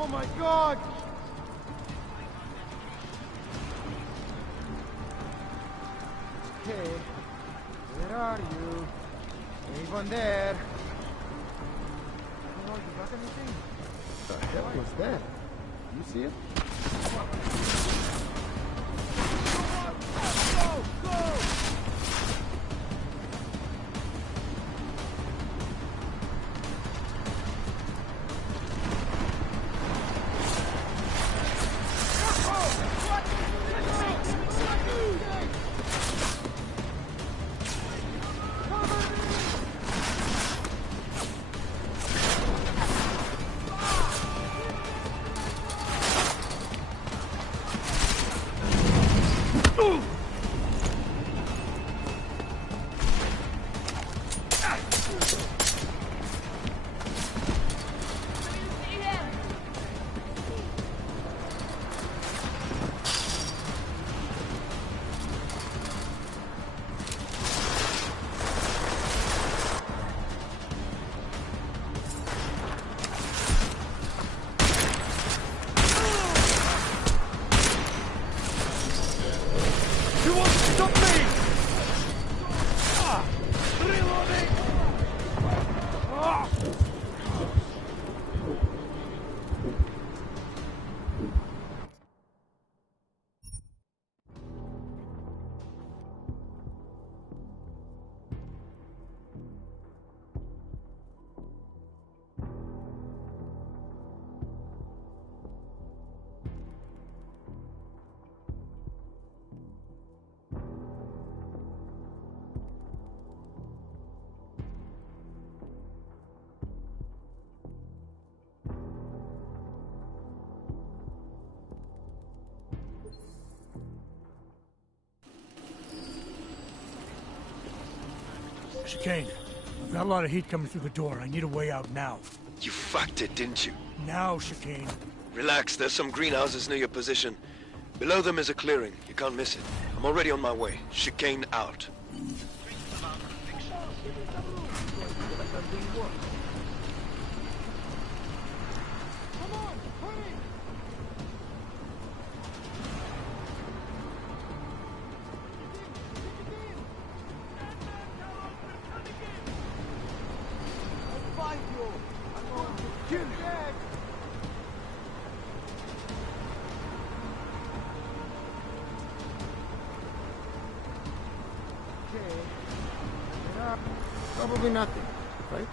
Oh my god! Okay, where are you? Anyone there? Oh, you got anything? What the hell was that? You see it? Go! Go! Someone stop me! Reloading! Chicane, I've got a lot of heat coming through the door. I need a way out now. You fucked it, didn't you? Now, Chicane. Relax, there's some greenhouses near your position. Below them is a clearing. You can't miss it. I'm already on my way. Chicane out. Probably nothing, right?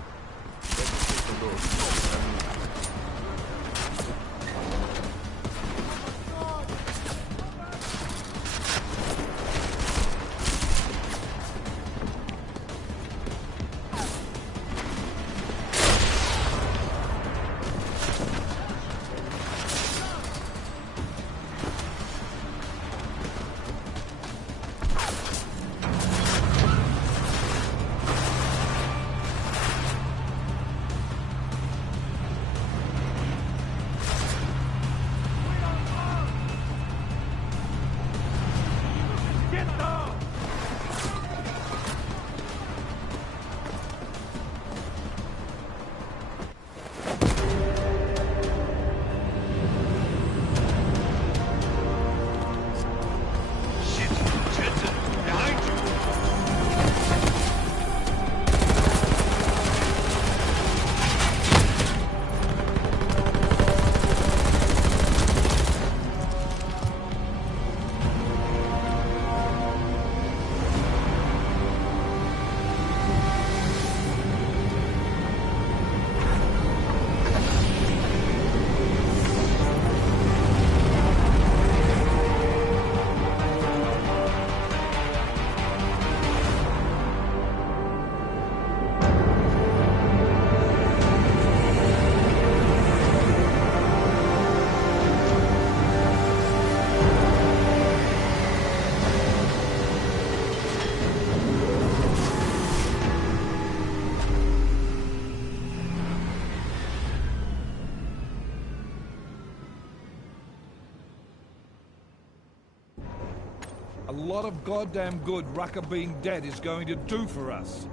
A lot of goddamn good Rucker being dead is going to do for us.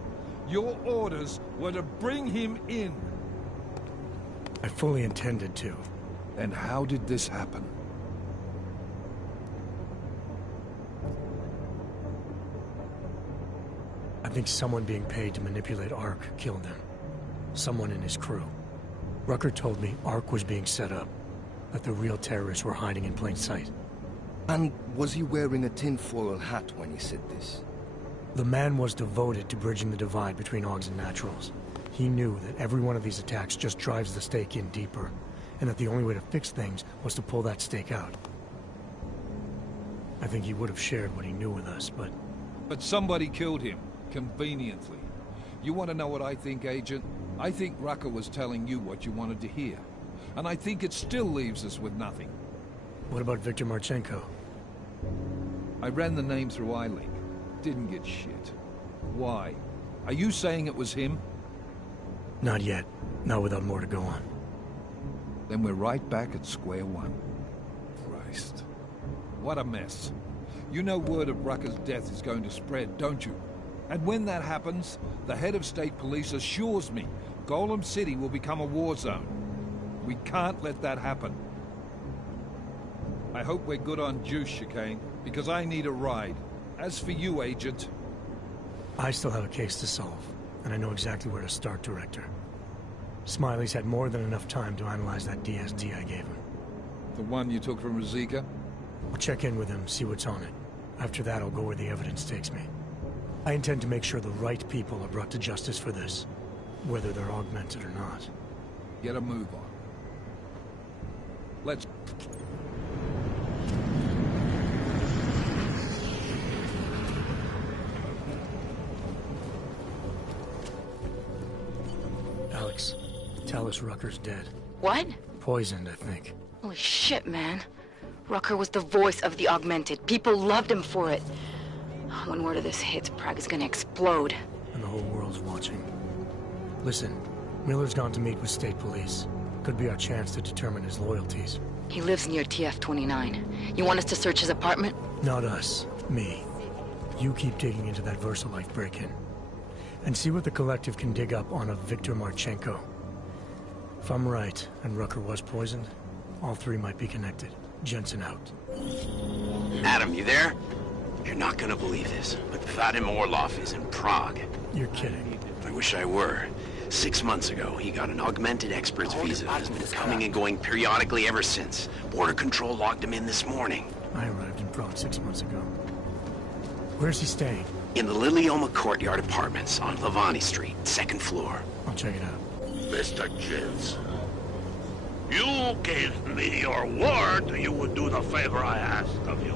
Your orders were to bring him in. I fully intended to. And how did this happen? I think someone being paid to manipulate Ark killed him. Someone in his crew. Rucker told me Ark was being set up, that the real terrorists were hiding in plain sight. And was he wearing a tinfoil hat when he said this? The man was devoted to bridging the divide between Augs and Naturals. He knew that every one of these attacks just drives the stake in deeper, and that the only way to fix things was to pull that stake out. I think he would have shared what he knew with us, but... But somebody killed him, conveniently. You want to know what I think, Agent? I think Rucker was telling you what you wanted to hear. And I think it still leaves us with nothing. What about Viktor Marchenko? I ran the name through iLink. Didn't get shit. Why? Are you saying it was him? Not yet. Not without more to go on. Then we're right back at square one. Christ. What a mess. You know word of Rucker's death is going to spread, don't you? And when that happens, the head of state police assures me Golem City will become a war zone. We can't let that happen. I hope we're good on juice, Chicane, because I need a ride. As for you, Agent... I still have a case to solve, and I know exactly where to start, Director. Smiley's had more than enough time to analyze that DSD I gave him. The one you took from Ruzicka? I'll check in with him, see what's on it. After that, I'll go where the evidence takes me. I intend to make sure the right people are brought to justice for this, whether they're augmented or not. Get a move on. Let's... Alex, tell us Rucker's dead. What? Poisoned, I think. Holy shit, man. Rucker was the voice of the Augmented. People loved him for it. When word of this hits, Prague is gonna explode. And the whole world's watching. Listen, Miller's gone to meet with state police. Could be our chance to determine his loyalties. He lives near TF-29. You want us to search his apartment? Not us. Me. You keep digging into that VersaLife break-in. And see what the Collective can dig up on a Viktor Marchenko. If I'm right, and Rucker was poisoned, all three might be connected. Jensen out. Adam, you there? You're not gonna believe this, but Vadim Orlov is in Prague. You're kidding. I wish I were. 6 months ago, he got an augmented expert's visa. Has been coming and going periodically ever since. Border Control logged him in this morning. I arrived in Prague 6 months ago. Where's he staying? In the Lilioma Courtyard Apartments on Lavani Street, 2nd floor. I'll check it out. Mr. Jensen, you gave me your word you would do the favor I asked of you.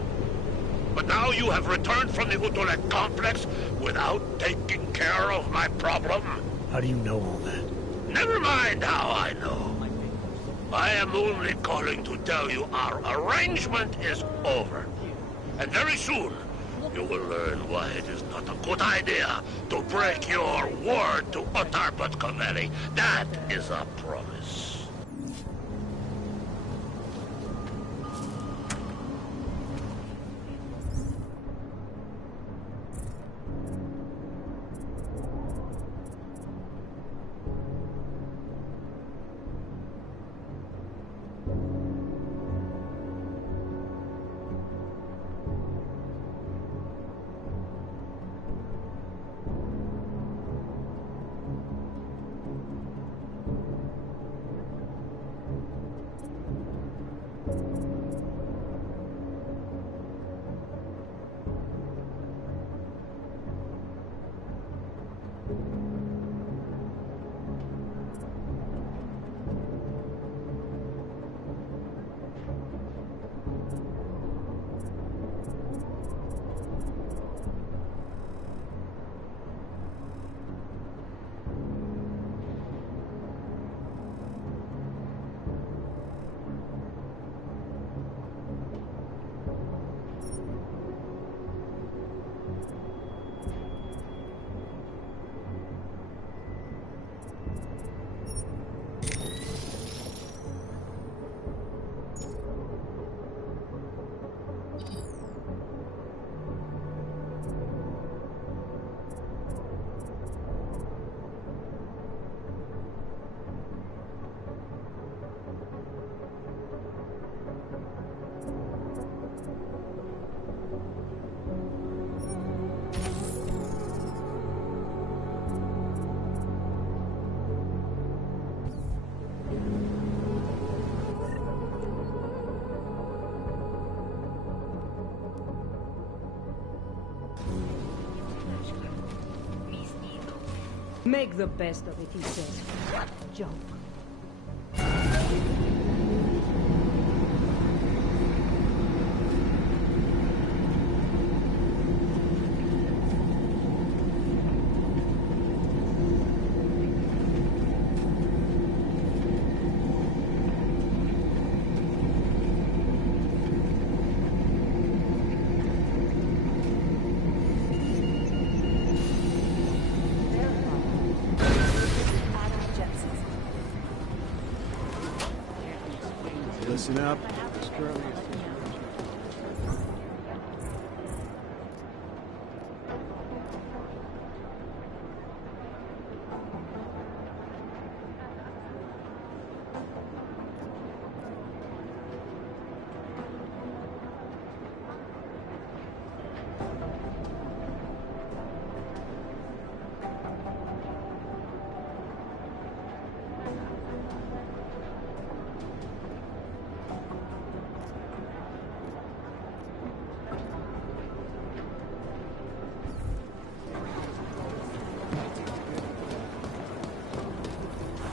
But now you have returned from the Utolek complex without taking care of my problem. How do you know all that? Never mind how I know. I am only calling to tell you our arrangement is over. And very soon, you will learn why it is not a good idea to break your word to Otar Butkoveli. That is a promise. Make the best of it, he says. Joke. Listen up.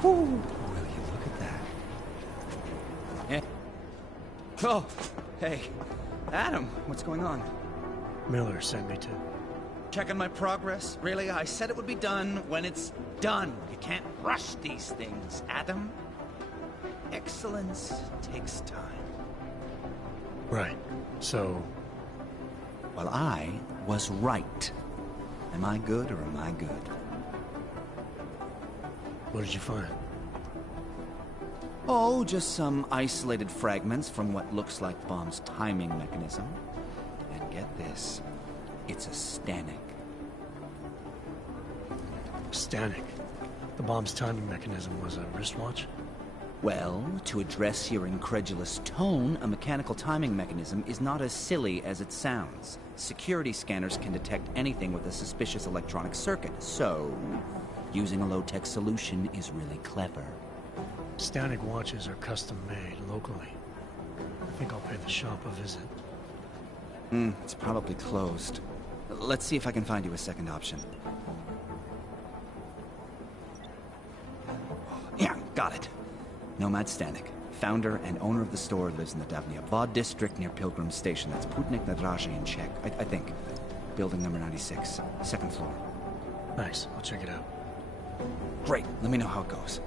Will you look at that? Yeah. Oh, hey. Adam, what's going on? Miller sent me to... Checking my progress? Really? I said it would be done when it's done. You can't rush these things, Adam. Excellence takes time. Right. So... Well, I was right. Am I good or am I good? What did you find? Oh, just some isolated fragments from what looks like the bomb's timing mechanism. And get this, it's a Stanek. Stanek? The bomb's timing mechanism was a wristwatch? Well, to address your incredulous tone, a mechanical timing mechanism is not as silly as it sounds. Security scanners can detect anything with a suspicious electronic circuit, so using a low-tech solution is really clever. Stanek watches are custom-made locally. I think I'll pay the shop a visit. It's probably closed. Let's see if I can find you a second option. Yeah, got it. Nomad Stanek, founder and owner of the store, lives in the Davnia Vod district near Pilgrim Station. That's Putnik Nadrazhe in Czech, I think. Building number 96, second floor. Nice, I'll check it out. Great, let me know how it goes.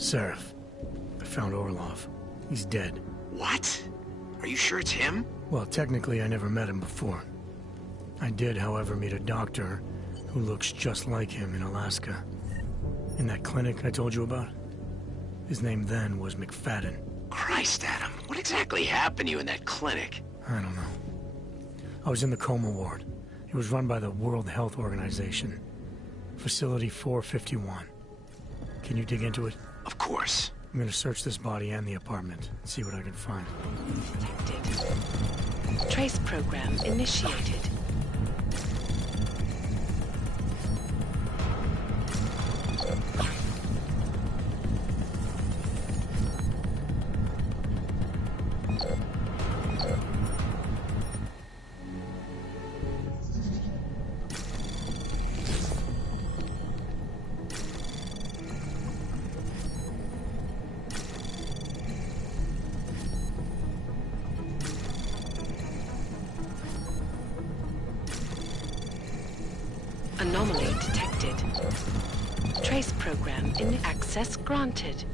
Seraph. I found Orlov. He's dead. What? Are you sure it's him? Well, technically I never met him before. I did, however, meet a doctor who looks just like him in Alaska. In that clinic I told you about? His name then was McFadden. Christ, Adam. What exactly happened to you in that clinic? I don't know. I was in the coma ward. It was run by the World Health Organization. Facility 451. Can you dig into it? Of course. I'm gonna search this body and the apartment, and see what I can find. Detected. Trace program initiated. Anomaly detected. Trace program in access granted.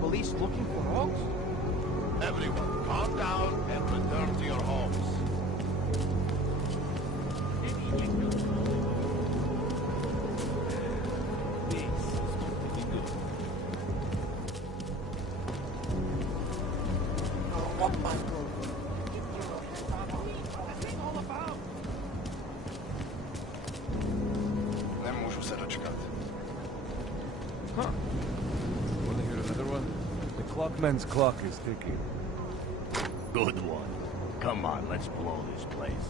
Police looking for hogs? Everyone, calm down and return to your homes. Nemůžu se dočkat. Huh. Wanna hear another one? The clockman's clock is ticking. Good one. Come on, let's blow this place.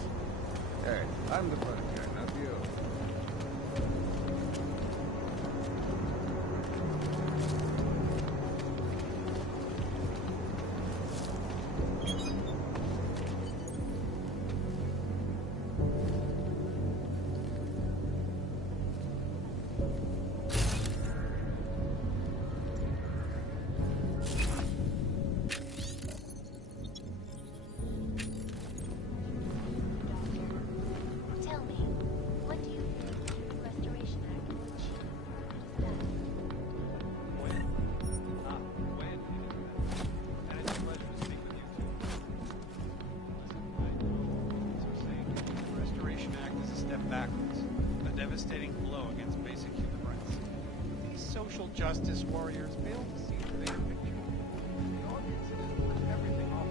Hey, I'm the funny guy, not you. Tell me, what do you think the Restoration Act will achieve? The Restoration Act is a step backwards, a devastating blow against basic human rights. These social justice warriors fail to see the bigger picture. The audience is worth everything off.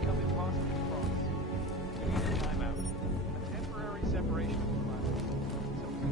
Become impossible to cross. We need a timeout, a temporary separation from violence, so we can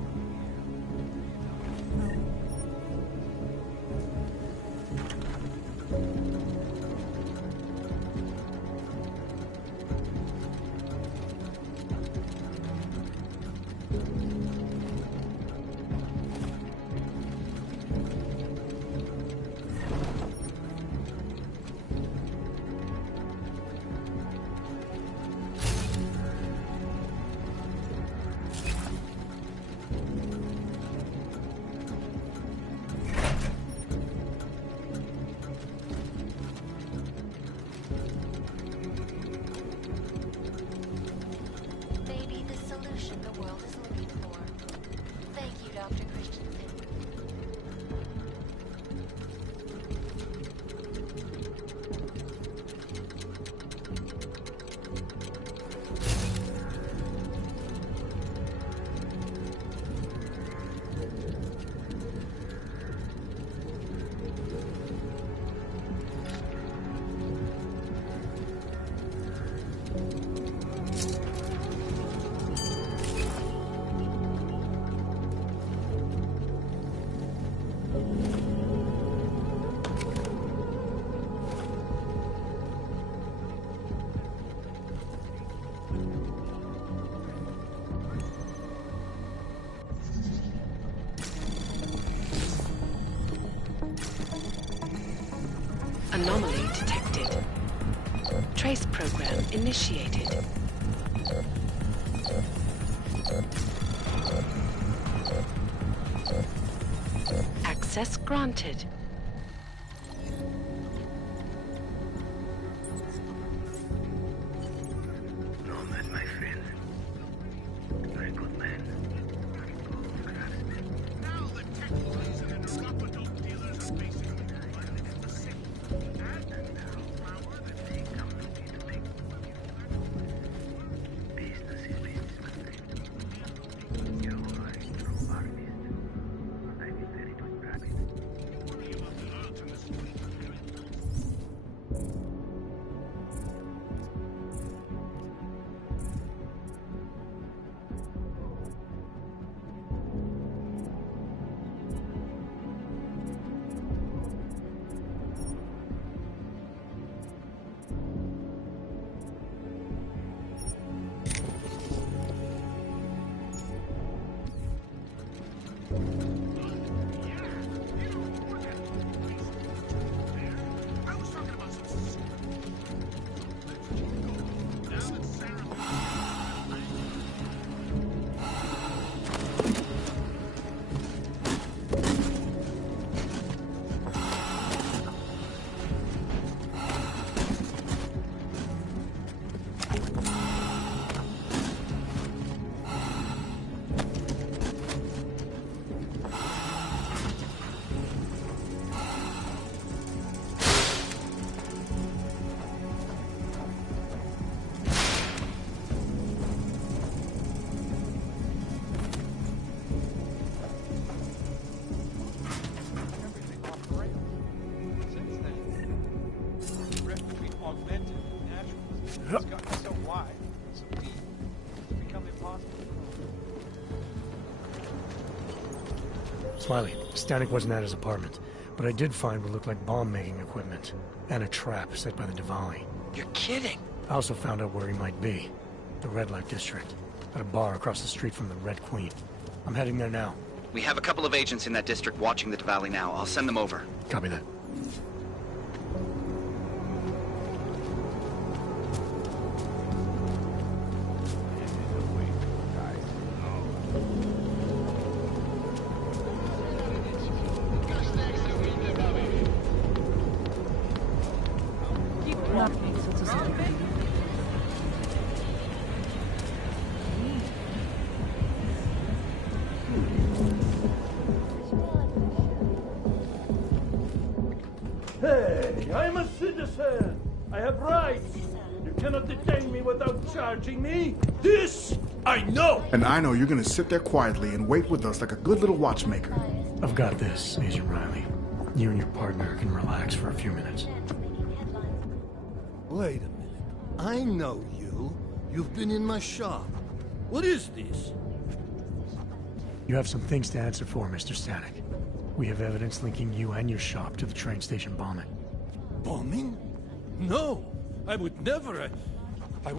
Trace program initiated. Access granted. Nomad, my friend. Very good man. Now the tech boys and Arapaho dealers are facing one in the city. And now power that they come to me to make business is business, my friend. You are a true artist. I will very much grab it. Worry about the art and the street. It's gotten so wide, so deep, it's become impossible. Smiley, Stanek wasn't at his apartment, but I did find what looked like bomb-making equipment, and a trap set by the Diwali. You're kidding! I also found out where he might be. The Red Light District, at a bar across the street from the Red Queen. I'm heading there now. We have a couple of agents in that district watching the Diwali now. I'll send them over. Copy that. Hey, I'm a citizen. I have rights. You cannot detain me without charging me. This I know. And I know you're gonna sit there quietly and wait with us like a good little watchmaker. I've got this, Agent Riley. You and your partner can relax for a few minutes. Wait a minute. I know you. You've been in my shop. What is this? You have some things to answer for, Mr. Stanek. We have evidence linking you and your shop to the train station bombing. Bombing? No, I would never. I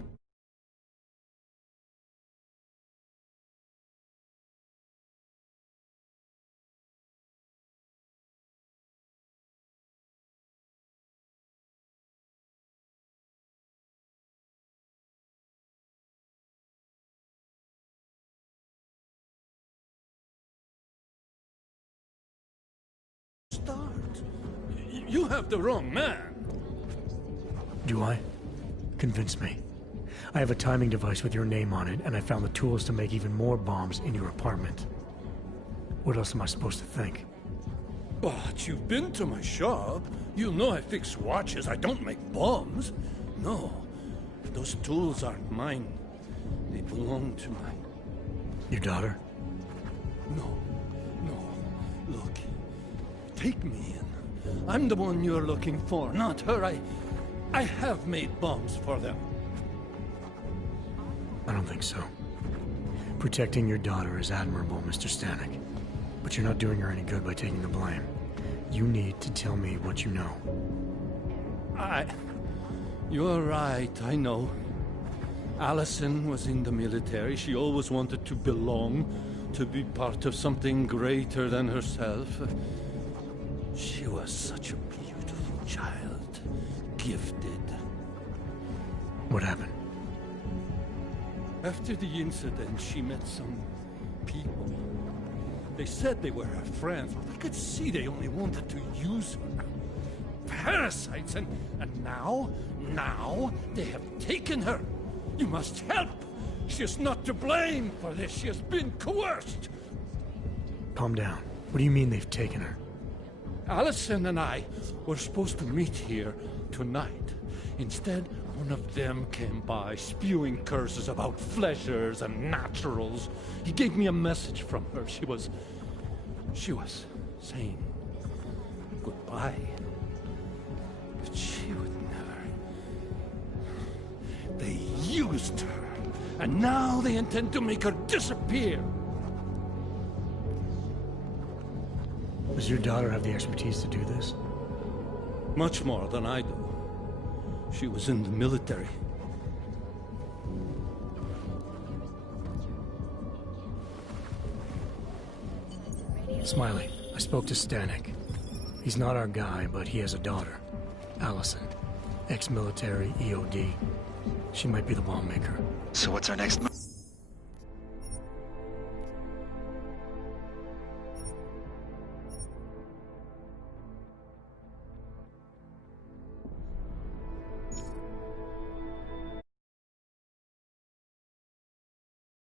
You have the wrong man. Do I? Convince me. I have a timing device with your name on it, and I found the tools to make even more bombs in your apartment. What else am I supposed to think? But you've been to my shop. You know I fix watches. I don't make bombs. No, those tools aren't mine. They belong to my... Your daughter? No. Look, take me in. I'm the one you're looking for, not her. I have made bombs for them. I don't think so. Protecting your daughter is admirable, Mr. Stanek. But you're not doing her any good by taking the blame. You need to tell me what you know. You're right, I know. Allison was in the military. She always wanted to belong, to be part of something greater than herself. She was such a beautiful child, gifted. What happened? After the incident, she met some people. They said they were her friends, but I could see they only wanted to use her. Parasites, and now they have taken her. You must help. She is not to blame for this. She has been coerced. Calm down. What do you mean they've taken her? Allison and I were supposed to meet here tonight. Instead, one of them came by, spewing curses about fleshers and naturals. He gave me a message from her. She was saying goodbye. But she would never. They used her, and now they intend to make her disappear. Does your daughter have the expertise to do this? Much more than I do. She was in the military. Smiley, I spoke to Stanek. He's not our guy, but he has a daughter, Allison. Ex-military, EOD. She might be the lawmaker. So what's our next move?